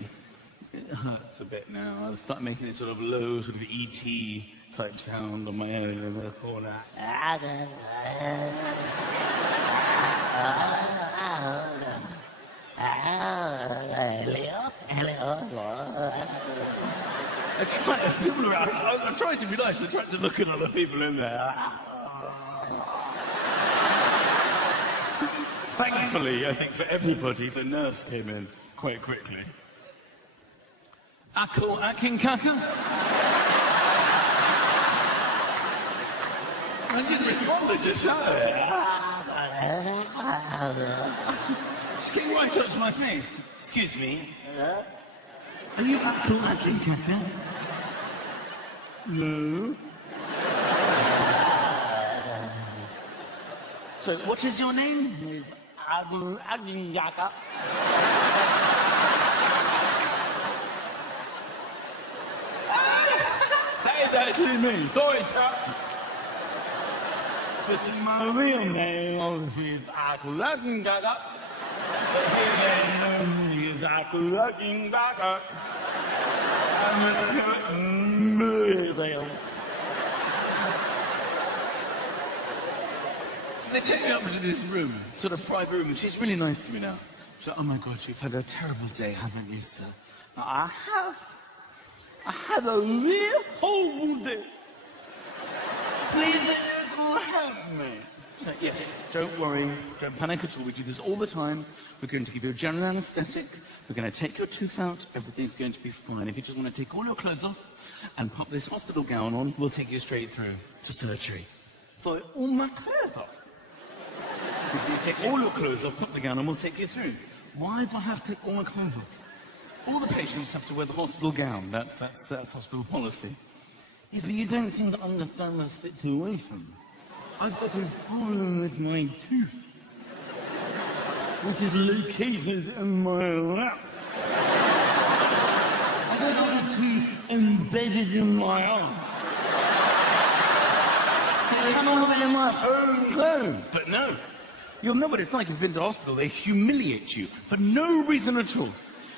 it hurts a bit now. I'll start making this sort of low, sort of E.T. type sound on my own in the corner. I tried to be nice. I tried to look at other people in there. Thankfully, I think for everybody, the nurse came in quite quickly. Mcintyre? I didn't respond, I just She came right up to my face. Excuse me. Are you Mcintyre? No. So, what is your name? Mcintyre. That is actually me. Sorry, chap. This is my real name, obviously, is Mcintyre. So they take me up into this room, sort of private room, and she's really nice to me now. She's like, oh my God, you've had a terrible day, haven't you, sir? I have. I had a real horrible day. Please, help me. Like, yes, don't worry, don't panic at all. We do this all the time. We're going to give you a general anaesthetic. We're going to take your tooth out. Everything's going to be fine. If you just want to take all your clothes off and pop this hospital gown on, we'll take you straight through to surgery. So, all my clothes off. If you take all your clothes off, put the gown on, we'll take you through. Why do I have to take all my clothes off? All the patients have to wear the hospital gown. That's hospital policy. Yeah, but you don't seem to understand the situation. I've got a problem with my tooth, which is located in my lap. I've got a tooth embedded in my arm. And I'm in my own clothes. But no, You'll know what it's like if you've been to hospital. They humiliate you for no reason at all.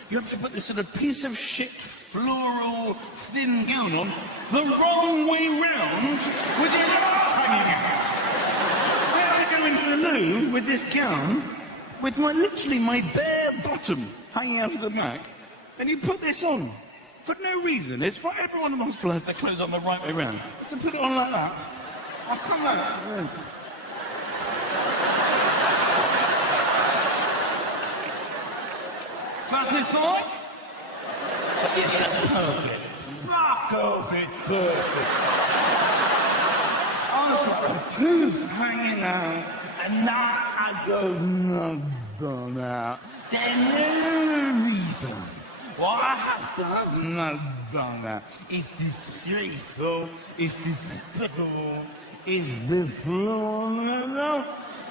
You have to put this sort of piece of shit, floral, thin gown on the wrong way round with your ass hanging out. I have to go into the loo with this gown with literally my bare bottom hanging out of the back, and you put this on for no reason. It's for everyone in the hospital has their clothes on the right way round. To put it on like that, I'll come out. Fasten forward. Yes, that's perfect. Fuck off, it's perfect. I've got a tooth hanging out, and now I go none out. There's no reason why I have to have none out. It's disgraceful, it's despicable, it's deplorable.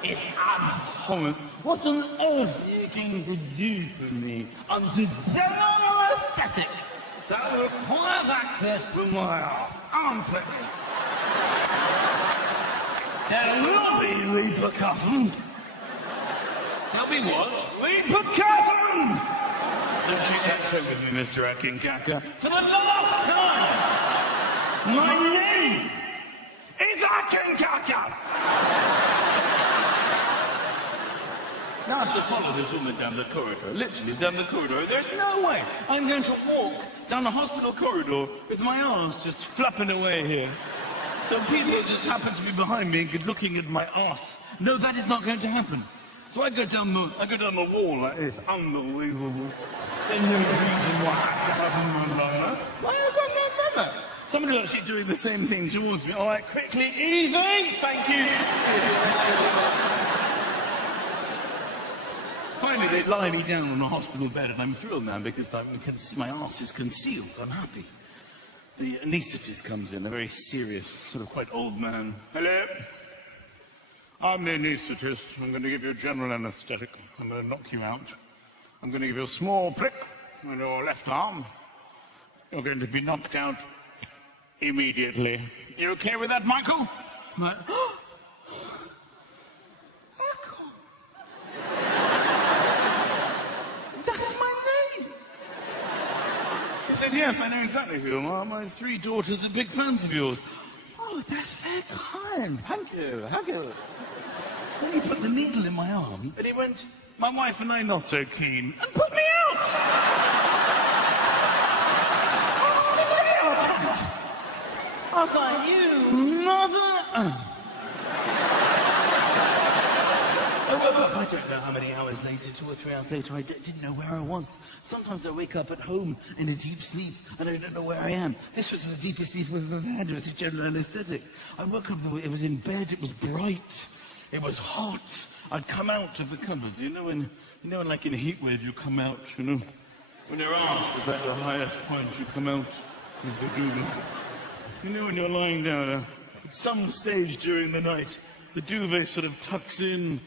It's abhorrent. What on earth are you going to do for me? Unto general aesthetic that requires access to my ass. Unpleasant. There will be repercussions. There'll be what? Repercussions! Don't you get so with me, Mr. Akinkaka. For the last time, my name is Akinkaka! Now I have to follow this woman down the corridor, literally down the corridor. There's no way I'm going to walk down the hospital corridor with my arms just flapping away here. So people just happen to be behind me looking at my ass. No, that is not going to happen. So I go down the wall like this. Unbelievable. There's no reason why I have none. Somebody is actually doing the same thing towards me. All right, quickly, easy. Thank you. Finally, they lie me down on a hospital bed, and I'm thrilled now because my arse is concealed. I'm happy. The anaesthetist comes in, a very serious, sort of quite old man. Hello. I'm the anaesthetist. I'm going to give you a general anaesthetic. I'm going to knock you out. I'm going to give you a small prick on your left arm. You're going to be knocked out immediately. You okay with that, Michael? He says, yes, I know exactly who you are. My 3 daughters are big fans of yours. Oh, that's very kind. Thank you. Then he put the needle in my arm, and he went, my wife and I not so keen, and put me out! I was like, you mother... I woke up, I don't know how many hours later, 2 or 3 hours later, I didn't know where I was. Sometimes I wake up at home in a deep sleep, and I don't know where I am. This was the deepest sleep we've ever had. It was a general anaesthetic. I woke up, it was in bed, it was bright, it was hot. I'd come out of the covers. You know, like in a heat wave, you come out, you know. When your arse is at the highest point, you come out of the duvet. You know, when you're lying down, at some stage during the night, the duvet sort of tucks in,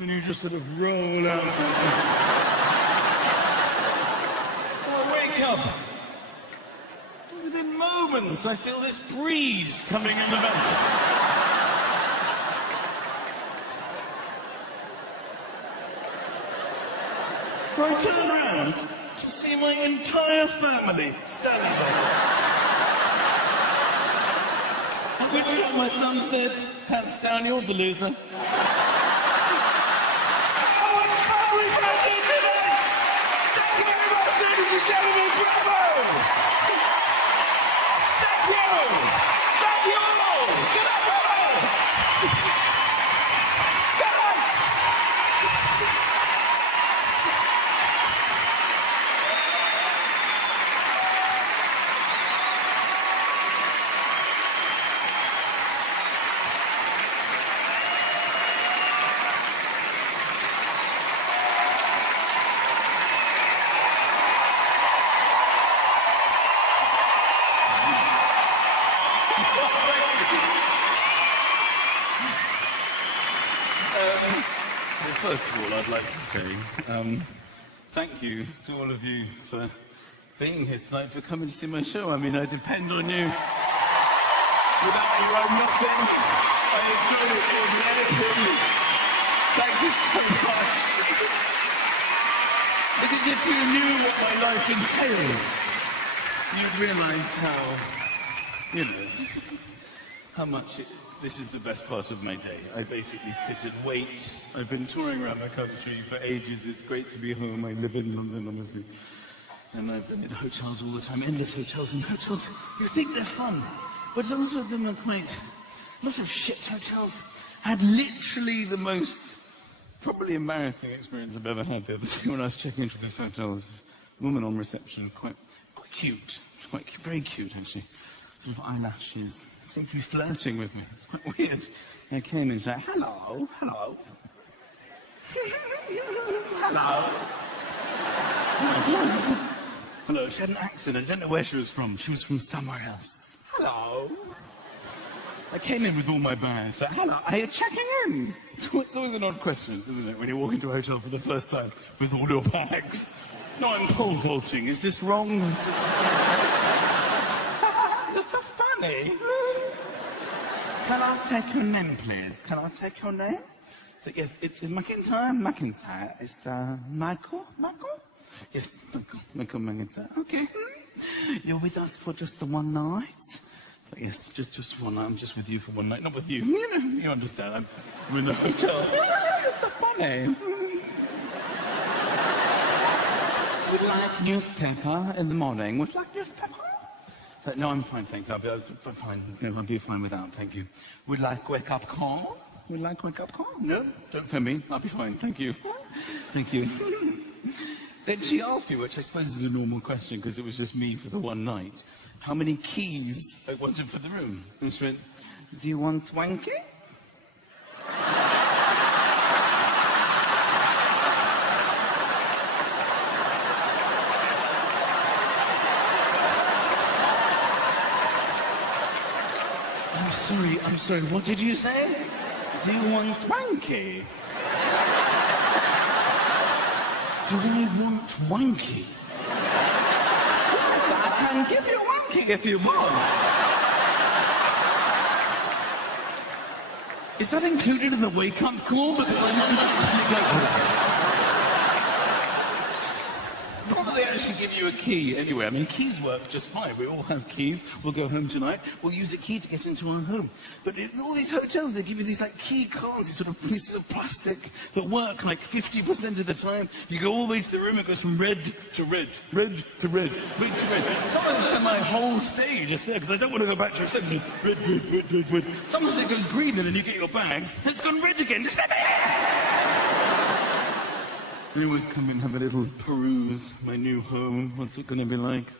and you just sort of roll out. So I wake up. And within moments, I feel this breeze coming in the vent. So I turn around to see my entire family standing there. At which point my son said, pants down, you're the loser. Ladies and gentlemen, bravo! Thank you! Thank you all! Get up, bravo! Get up! First of all, I'd like to say thank you to all of you for being here tonight, for coming to see my show. I mean, I depend on you. Without you, I'm nothing. I enjoy it more than anything. Thank you so much. Because if you knew what my life entails, you'd realise how much this is the best part of my day. I basically sit and wait. I've been touring around the country for ages. It's great to be home. I live in London, obviously. And I've been in hotels all the time, endless hotels and hotels. You think they're fun, but a lot of them are quite, a lot of shit hotels. I had literally the most probably embarrassing experience I've ever had the other day when I was checking into this hotel. This woman on reception, quite cute, very cute actually, sort of eyelashes, seemed to be flirting with me. It's quite weird. And I came in and said, hello, hello. Hello. Hello, she had an accent. I don't know where she was from. She was from somewhere else. Hello. I came in with all my bags. So, hello, are you checking in? It's always an odd question, isn't it, when you walk into a hotel for the first time with all your bags? No, I'm pole vaulting. Is this wrong? It's just... It's so funny. Can I take your name, please? Can I take your name? So, yes, it's Mcintyre. Mcintyre. It's Michael? Michael? Yes, Michael Mcintyre. Okay. You're with us for just the one night? So, yes, just one night. I'm just with you for one night. Not with you. You understand. I'm in the hotel. It's so funny. Would like newspaper in the morning. Would you like newspaper? So, no, I'm fine, thank you. I'll be fine without, thank you. Would like wake-up call? Would like wake-up call? No, don't phone me. I'll be fine, thank you. Thank you. Then she asked me, which I suppose is a normal question, because it was just me for the one night, how many keys I wanted for the room. And she went, do you want wanky? I'm sorry, what did you say? Do you want wanky? Do I want wanky? I can give you wanky if you want. Is that included in the wake-up call? Because I managed to sneak out. They actually give you a key anyway. I mean, keys work just fine. We all have keys. We'll go home tonight. We'll use a key to get into our home. But in all these hotels, they give you these, like, key cards, these sort of pieces of plastic that work, like, 50% of the time. You go all the way to the room, it goes from red to red, red to red, red to red. Sometimes I spend my whole stay just there, because I don't want to go back to reception. Red, red, red, red, red. Sometimes it goes green, and then you get your bags, and it's gone red again. Just let me I always come and have a little peruse, my new home, what's it going to be like?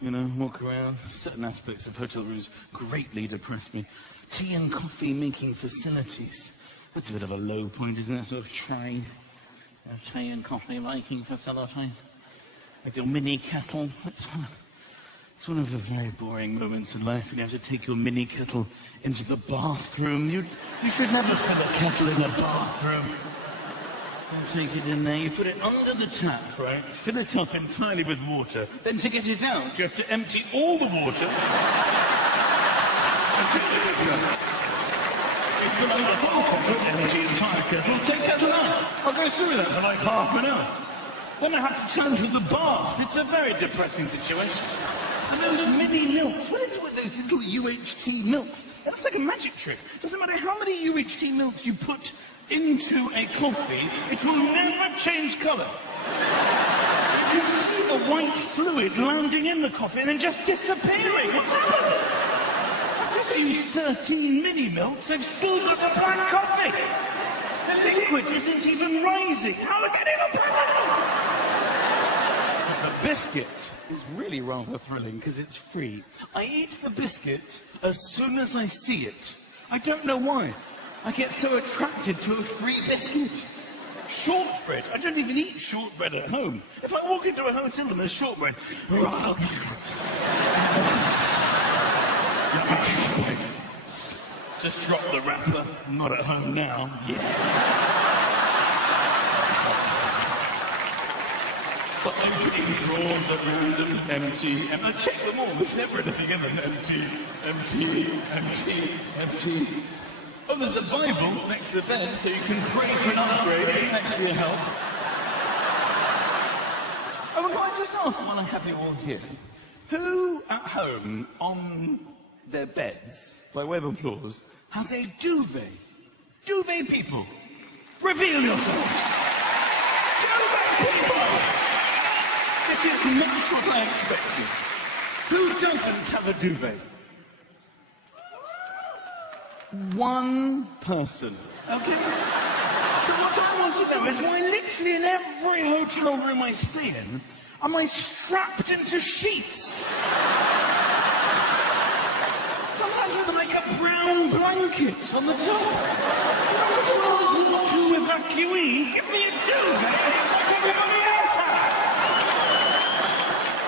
You know, walk around. Certain aspects of hotel rooms greatly depress me. Tea and coffee making facilities. That's a bit of a low point, isn't it? Sort of train. Tea and coffee making facilities. Like your mini kettle. It's one of the very boring moments in life when you have to take your mini kettle into the bathroom. You should never fill a kettle in a bathroom. Take it in there, you put it under the tap, right? Fill it up entirely with water. Then to get it out, you have to empty all the water. You fill up the whole kettle, empty the entire kettle, take kettle out. I'll go through that for like half an hour. Then I have to turn to the bath. It's a very depressing situation. And those mini milks, what is it with those little UHT milks? That's like a magic trick. Doesn't matter how many UHT milks you put into a coffee, it will never change colour. You can see the white fluid landing in the coffee and then just disappearing. What's happened? I've just used 13 mini milks, I've still got a black coffee. The liquid isn't even rising. How is that even possible? The biscuit is really rather thrilling because it's free. I eat the biscuit as soon as I see it. I don't know why. I get so attracted to a free biscuit. Shortbread. I don't even eat shortbread at home. If I walk into a hotel and there's shortbread, just drop the wrapper. I'm not at home now. Yeah. But opening drawers at random, empty, and I check them all. There's never anything in them. Empty, empty, empty, empty. Oh, there's a Bible next to the bed, so you can pray for an upgrade. Thanks for your help. Oh, can I just ask while I have you all here, who at home on their beds, by way of applause, has a duvet? Duvet people, reveal yourselves. Duvet people! This is not what I expected. Who doesn't have a duvet? One person. Okay? So what I want to know is why literally in every hotel room I stay in, am I strapped into sheets? Sometimes with like a brown blanket on the top. Just a World War II evacuee, give me a duvet like everybody else has.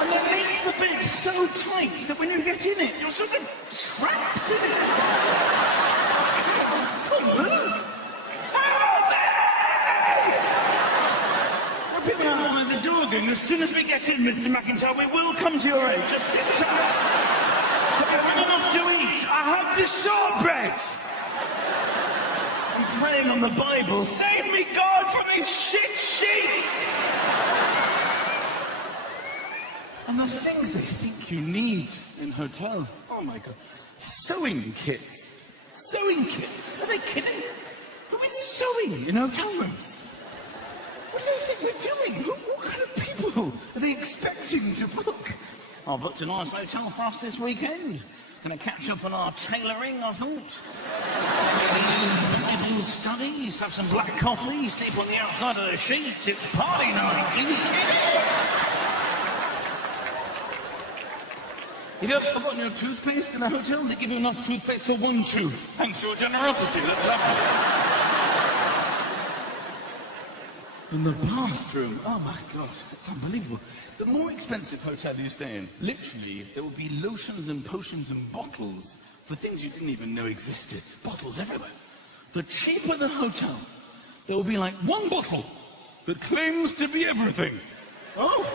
And that makes the bed so tight that when you get in it, you're sort of trapped in it. People outside the door going, as soon as we get in, Mr. Mcintyre, we will come to your aid. Just sit tight. Have you had enough to eat? I had the shortbread. I'm praying on the Bible. Save me, God, from these shit sheets. And the things they think you need in hotels. Oh, my God. Sewing kits. Sewing kits? Are they kidding? Who is sewing in hotel rooms? What do they think we're doing? What kind of people are they expecting to book? I booked a nice hotel for us this weekend. Gonna catch up on our tailoring, I thought. Maybe some Bible study, have some black coffee, sleep on the outside of the sheets. It's party night. Are you kidding? Have you ever forgotten your toothpaste in a hotel? They give you enough toothpaste for one tooth. Thanks for your generosity. That's lovely. In the bathroom, oh my God, it's unbelievable. The more expensive hotel you stay in, literally, there will be lotions and potions and bottles for things you didn't even know existed. Bottles everywhere. The cheaper the hotel, there will be like one bottle that claims to be everything. Oh!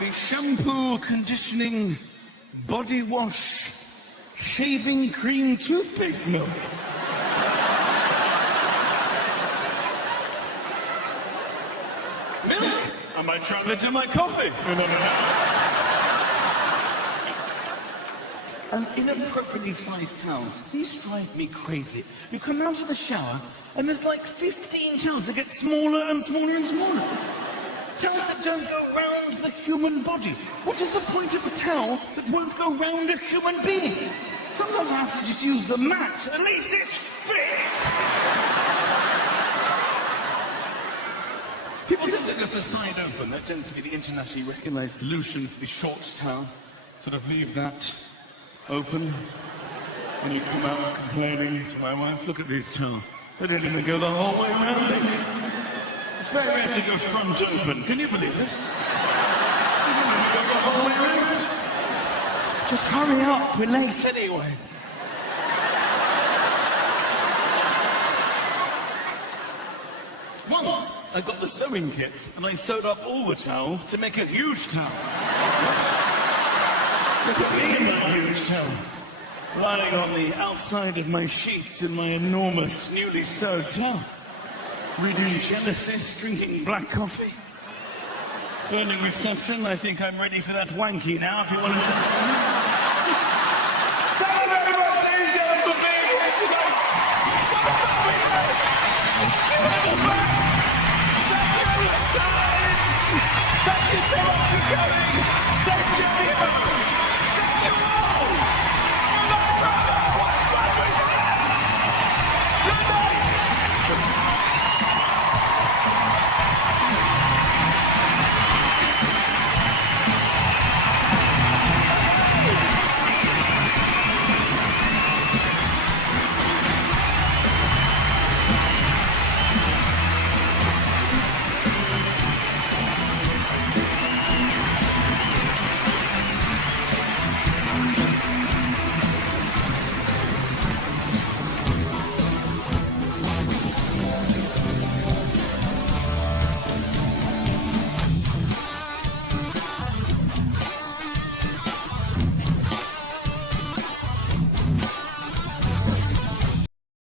Be shampoo, conditioning, body wash, shaving cream, toothpaste milk. Milk? I might try it in my coffee. No. And inappropriately sized towels. These drive me crazy. You come out of the shower, and there's like 15 towels that get smaller and smaller and smaller. Towels that don't go round the human body. What is the point of a towel that won't go round a human being? Sometimes I have to just use the mat. At least this fits. People tend to go for side open. That tends to be the internationally recognised solution for the short towel. Sort of leave that open. When you come out complaining to my wife, look at these towels. They didn't even go the whole way around. It's very rare to go front open. Can you believe it? You didn't even go the whole way around. Just hurry up. We're late anyway. Once I got the sewing kit and I sewed up all the towels to make a huge towel. Look at me in that huge towel, lying on the outside of my sheets in my enormous newly sewed towel, reading Genesis, drinking black coffee, phoning reception. I think I'm ready for that wanky now. If you want to. Thank you very much.